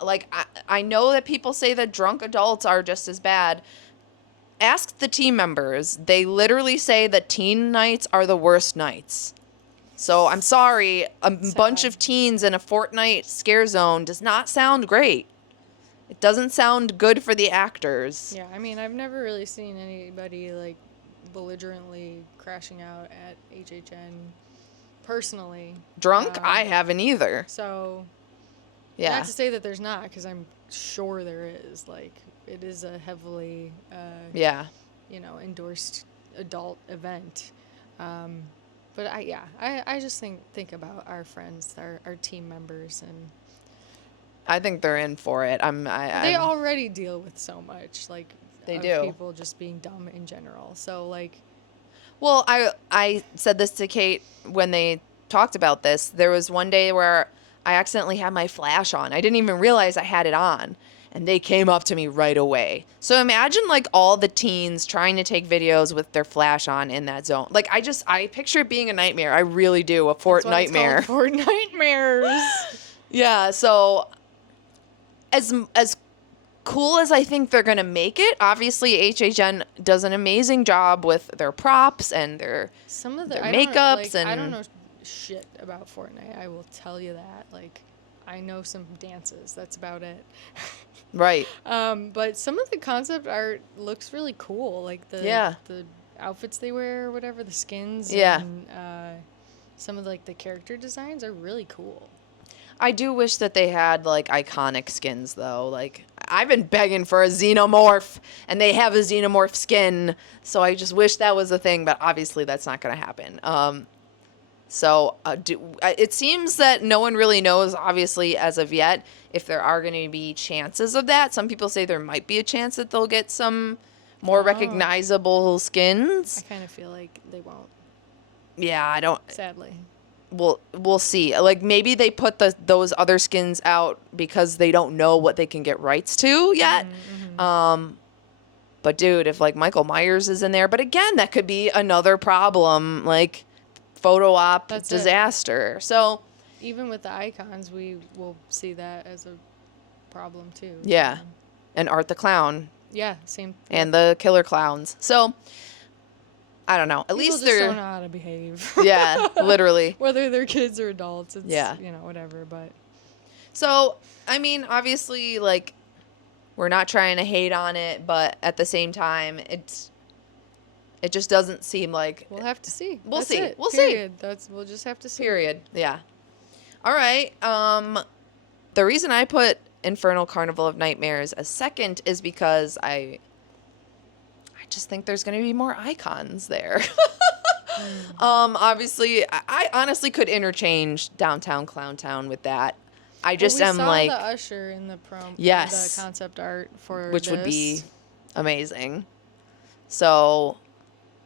like I know that people say that drunk adults are just as bad. Ask the team members. They literally say that teen nights are the worst nights. So I'm sorry, bunch of teens in a Fortnite scare zone does not sound great. It doesn't sound good for the actors. Yeah, I mean, I've never really seen anybody like belligerently crashing out at HHN personally. Drunk? I haven't either. So, yeah. Not to say that there's not, because I'm sure there is. Like, it is a heavily, endorsed adult event. But I just think about our friends, our team members, and I think they're in for it. they already deal with so much, like they do. People just being dumb in general. So like, well, I said this to Kate when they talked about this. There was one day where I accidentally had my flash on. I didn't even realize I had it on. And they came up to me right away. So imagine like all the teens trying to take videos with their flash on in that zone. Like I picture it being a nightmare. I really do. A Fortnitmare. Fortnitemares. Yeah. So as cool as I think they're gonna make it, obviously HHN does an amazing job with their props and their makeups I don't know shit about Fortnite. I will tell you that. Like, I know some dances. That's about it. Right. But some of the concept art looks really cool. Like the outfits they wear or whatever, the skins. Yeah. And some of the character designs are really cool. I do wish that they had like iconic skins though. Like I've been begging for a xenomorph and they have a xenomorph skin. So I just wish that was a thing, but obviously that's not going to happen. It seems that no one really knows, obviously, as of yet, if there are going to be chances of that. Some people say there might be a chance that they'll get some more recognizable skins. I kind of feel like they won't. Yeah, I don't. Sadly. We'll see. Like, maybe they put those other skins out because they don't know what they can get rights to yet. Mm-hmm. But, dude, if, like, Michael Myers is in there. But, again, that could be another problem. Like, photo op disaster. So even with the icons, we will see that as a problem too. Yeah. And Art the Clown. Yeah, same. And the killer clowns. So I don't know. At least they're don't know how to behave. Yeah, literally. Whether they're kids or adults, it's whatever, but so I mean, obviously, like, we're not trying to hate on it, but at the same time, it just doesn't seem like... We'll have to see. We'll That's see. It. We'll Period. see. We'll just have to see. Period. Yeah. All right. The reason I put Infernal Carnival of Nightmares as second is because I just think there's going to be more icons there. Obviously, I honestly could interchange Downtown Clowntown with that. I just am like... we saw the Usher in the yes, the concept art for which this. would be amazing. So...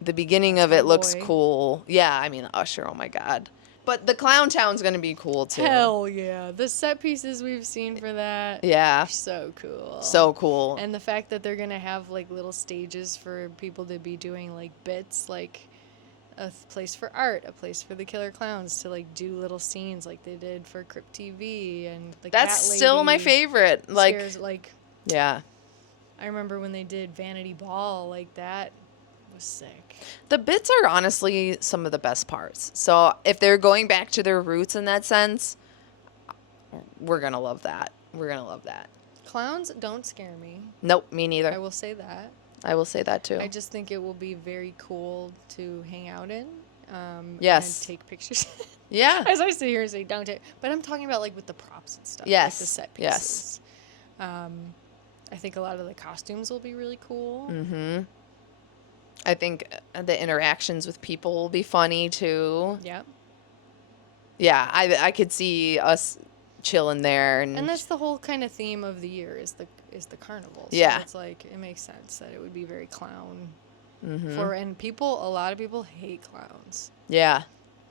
the beginning of it looks cool. Yeah, I mean, Usher, oh my God. But the Clown Town's going to be cool, too. Hell yeah. The set pieces we've seen for that Yeah. are so cool. So cool. And the fact that they're going to have, like, little stages for people to be doing, like, bits, like a place for art, a place for the killer clowns to, like, do little scenes like they did for Crypt TV and the That's Cat still my Lady favorite. Like, scares, like, yeah. I remember when they did Vanity Ball, like, that was sick. The bits are honestly some of the best parts. So if they're going back to their roots in that sense, we're going to love that. We're going to love that. Clowns don't scare me. Nope, me neither. I will say that. I will say that too. I just think it will be very cool to hang out in. Yes. And take pictures. Yeah. As I sit here and say, don't take. But I'm talking about, like, with the props and stuff. Yes, Like the set yes. pieces. I think a lot of the costumes will be really cool. Mm-hmm. I think the interactions with people will be funny too. Yep. Yeah, I could see us chilling there And that's the whole kind of theme of the year is the carnival. So Yeah. it's like it makes sense that it would be very clown mm-hmm. and a lot of people hate clowns. Yeah.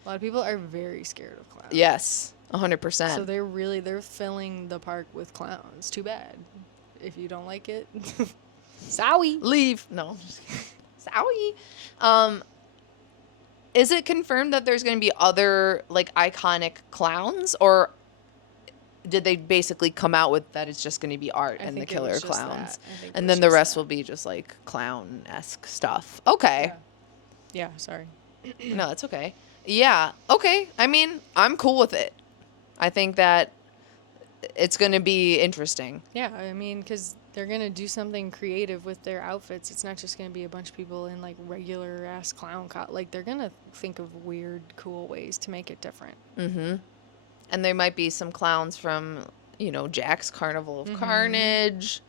A lot of people are very scared of clowns. Yes. 100%. So they're filling the park with clowns. Too bad. If you don't like it, sorry. Leave. No. Sorry. Is it confirmed that there's going to be other like iconic clowns, or did they basically come out with that it's just going to be art and the killer clowns, and then the rest will be just like clown-esque stuff? Okay. Yeah, sorry. No, that's okay. Yeah. Okay. I mean, I'm cool with it. I think that it's going to be interesting. Yeah, I mean, because they're going to do something creative with their outfits. It's not just going to be a bunch of people in, like, regular-ass clown like, they're going to think of weird, cool ways to make it different. Mm-hmm. And there might be some clowns from, Jack's Carnival of Carnage.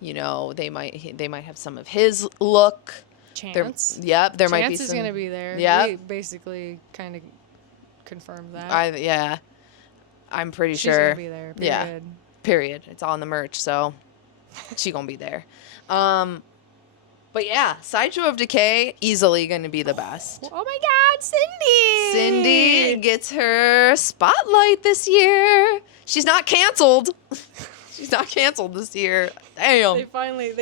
They might have some of his look. Chance. There might be Chance is some. going to be there. Yeah. We basically kind of confirmed that. Yeah. I'm pretty She's sure. going to be there. Period. Yeah. Period. It's all in the merch, so she gonna be there. But yeah, Sideshow of Decay easily gonna be the best. Oh my God, Cindy! Cindy gets her spotlight this year. She's not canceled. She's not canceled this year. Damn. They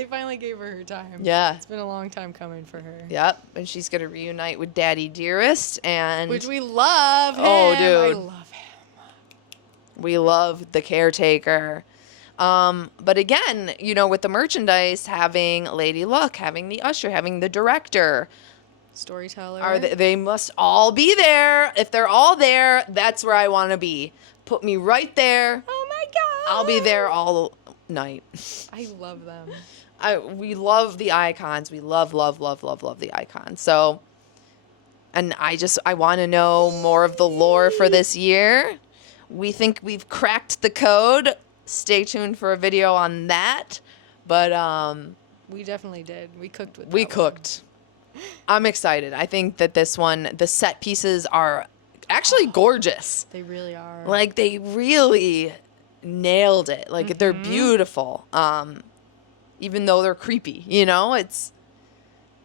finally gave her time. Yeah. It's been a long time coming for her. Yep. And she's gonna reunite with Daddy Dearest, and Which we love him. Oh, dude. I love him. we love the caretaker. But again, with the merchandise, having Lady Luck, having the usher, having the director, Storyteller. they must all be there. If they're all there, that's where I want to be. Put me right there. Oh my God! I'll be there all night. I love them. We love the icons. We love the icons. So, and I want to know more of the lore for this year. We think we've cracked the code. Stay tuned for a video on that. But We definitely did. We cooked with we that cooked. I'm excited. I think that this one, the set pieces are actually gorgeous. They really are. Like, they really nailed it. Like, they're beautiful. Even though they're creepy, it's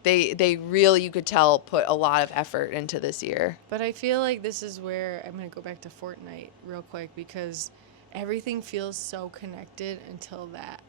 they really, you could tell, put a lot of effort into this year. But I feel like this is where I'm going to go back to Fortnite real quick because everything feels so connected until that.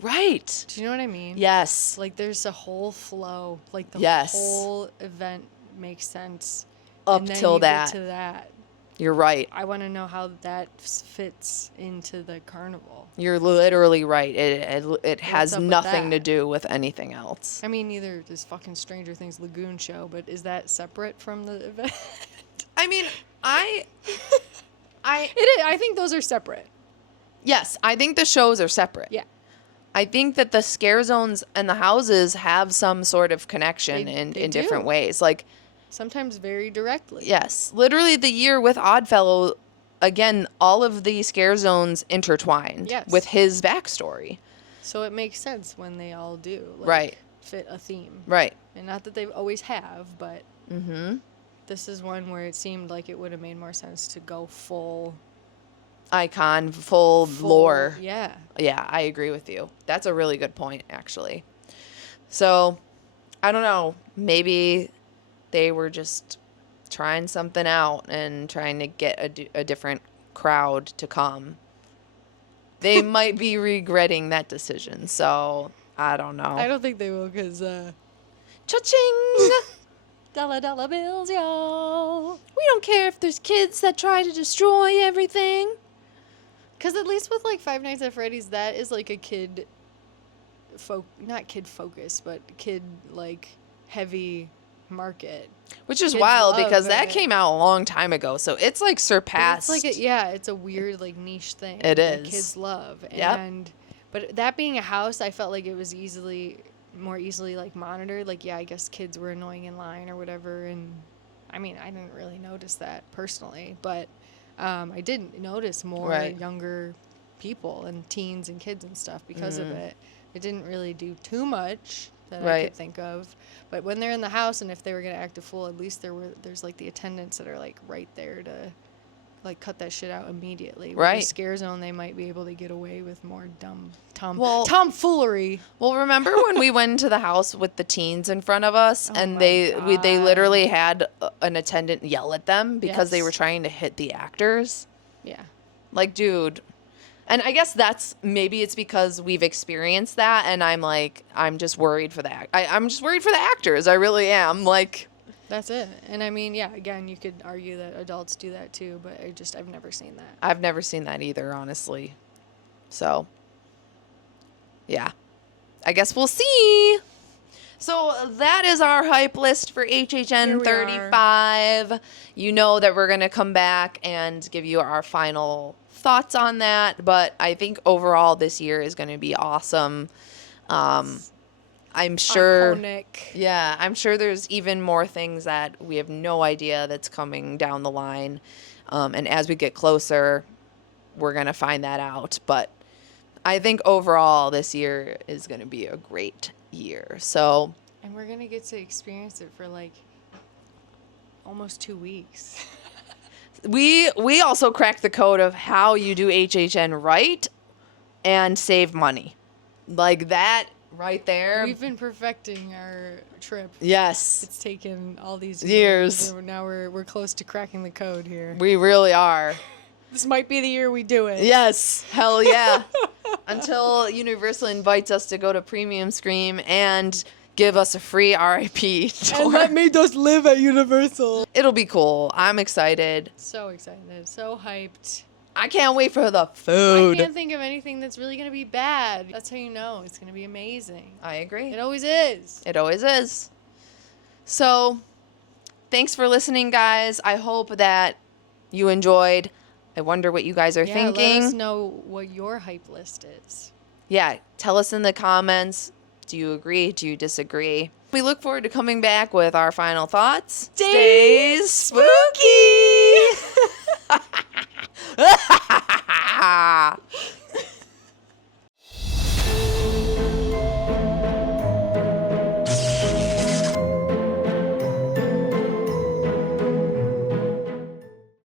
Right. Do you know what I mean? Yes. Like there's a whole flow. Like the Yes. whole event makes sense. Up and then till you that. Get to that. You're right. I want to know how that fits into the carnival. You're literally right. It has up with nothing to that? do with anything else. I mean, neither does fucking Stranger Things Lagoon show, but is that separate from the event? I mean, It is. I think those are separate. yes, I think the shows are separate. Yeah. I think that the scare zones and the houses have some sort of connection They in do. different ways. Like, Sometimes very directly. yes, literally the year with Oddfellow, again, all of the scare zones intertwined Yes. with his backstory. So it makes sense when they all do. Like, Right. Fit a theme. Right. And not that they always have, but Mm-hmm. this is one where it seemed like it would have made more sense to go full Icon, full lore. Yeah. Yeah, I agree with you. That's a really good point, actually. So, I don't know. Maybe they were just trying something out and trying to get a different crowd to come, they might be regretting that decision. So I don't know. I don't think they will, because Cha-ching! dollar bills, y'all. We don't care if there's kids that try to destroy everything. Because at least with, like, Five Nights at Freddy's, that is, like, a kid, not kid focused, but kid, like, heavy market. Which is Kids wild love because that it. came out a long time ago. So it's, like, surpassed. It's like it's a weird, like, niche thing. It that is. kids love. Yep. But that being a house, I felt like it was more easily, like, monitored. Like, yeah, I guess kids were annoying in line or whatever. And, I mean, I didn't really notice that personally. But I did notice more Right. younger people and teens and kids and stuff because of it. It didn't really do too much that I Right. could think of. But when they're in the house and if they were going to act a fool, at least there's, like, the attendants that are, like, right there to, like, cut that shit out immediately. With Right. the scare zone, they might be able to get away with more Well- tomfoolery. Well, remember when we went into the house with the teens in front of us, Oh and my they God. literally had an attendant yell at them because they Yes. were trying to hit the actors? Yeah. Like, dude. And I guess maybe it's because we've experienced that, and I'm just worried for I'm just worried for the actors. I really am. Like, That's it. And I mean, yeah, again, you could argue that adults do that too, but I've never seen that. I've never seen that either, honestly. So, yeah. I guess we'll see. So that is our hype list for Here HHN we 35. You know that we're going to come back and give you our final thoughts on that. But I think overall this year is going to be awesome. I'm sure. Iconic. Yeah, I'm sure there's even more things that we have no idea that's coming down the line. And as we get closer, we're going to find that out. But I think overall this year is going to be a great year. So And we're going to get to experience it for like almost 2 weeks. we also cracked the code of how you do HHN right and save money. Like that right there. We've been perfecting our trip. Yes, It's taken all these Years. and now we're close to cracking the code here. we really are. This might be the year we do it. Yes, hell yeah. Until Universal invites us to go to Premium Scream and give us a free RIP tour. And let me just live at Universal. It'll be cool. I'm excited. So excited. So hyped. I can't wait for the I food. can't think of anything that's really going to be bad. That's how you know it's going to be amazing. I agree. It always is. It always is. So, thanks for listening, guys. I hope that you enjoyed. I wonder what you guys are thinking. Let us know what your hype list is. Yeah, tell us in the comments. Do you agree? Do you disagree? We look forward to coming back with our final thoughts. Stay spooky!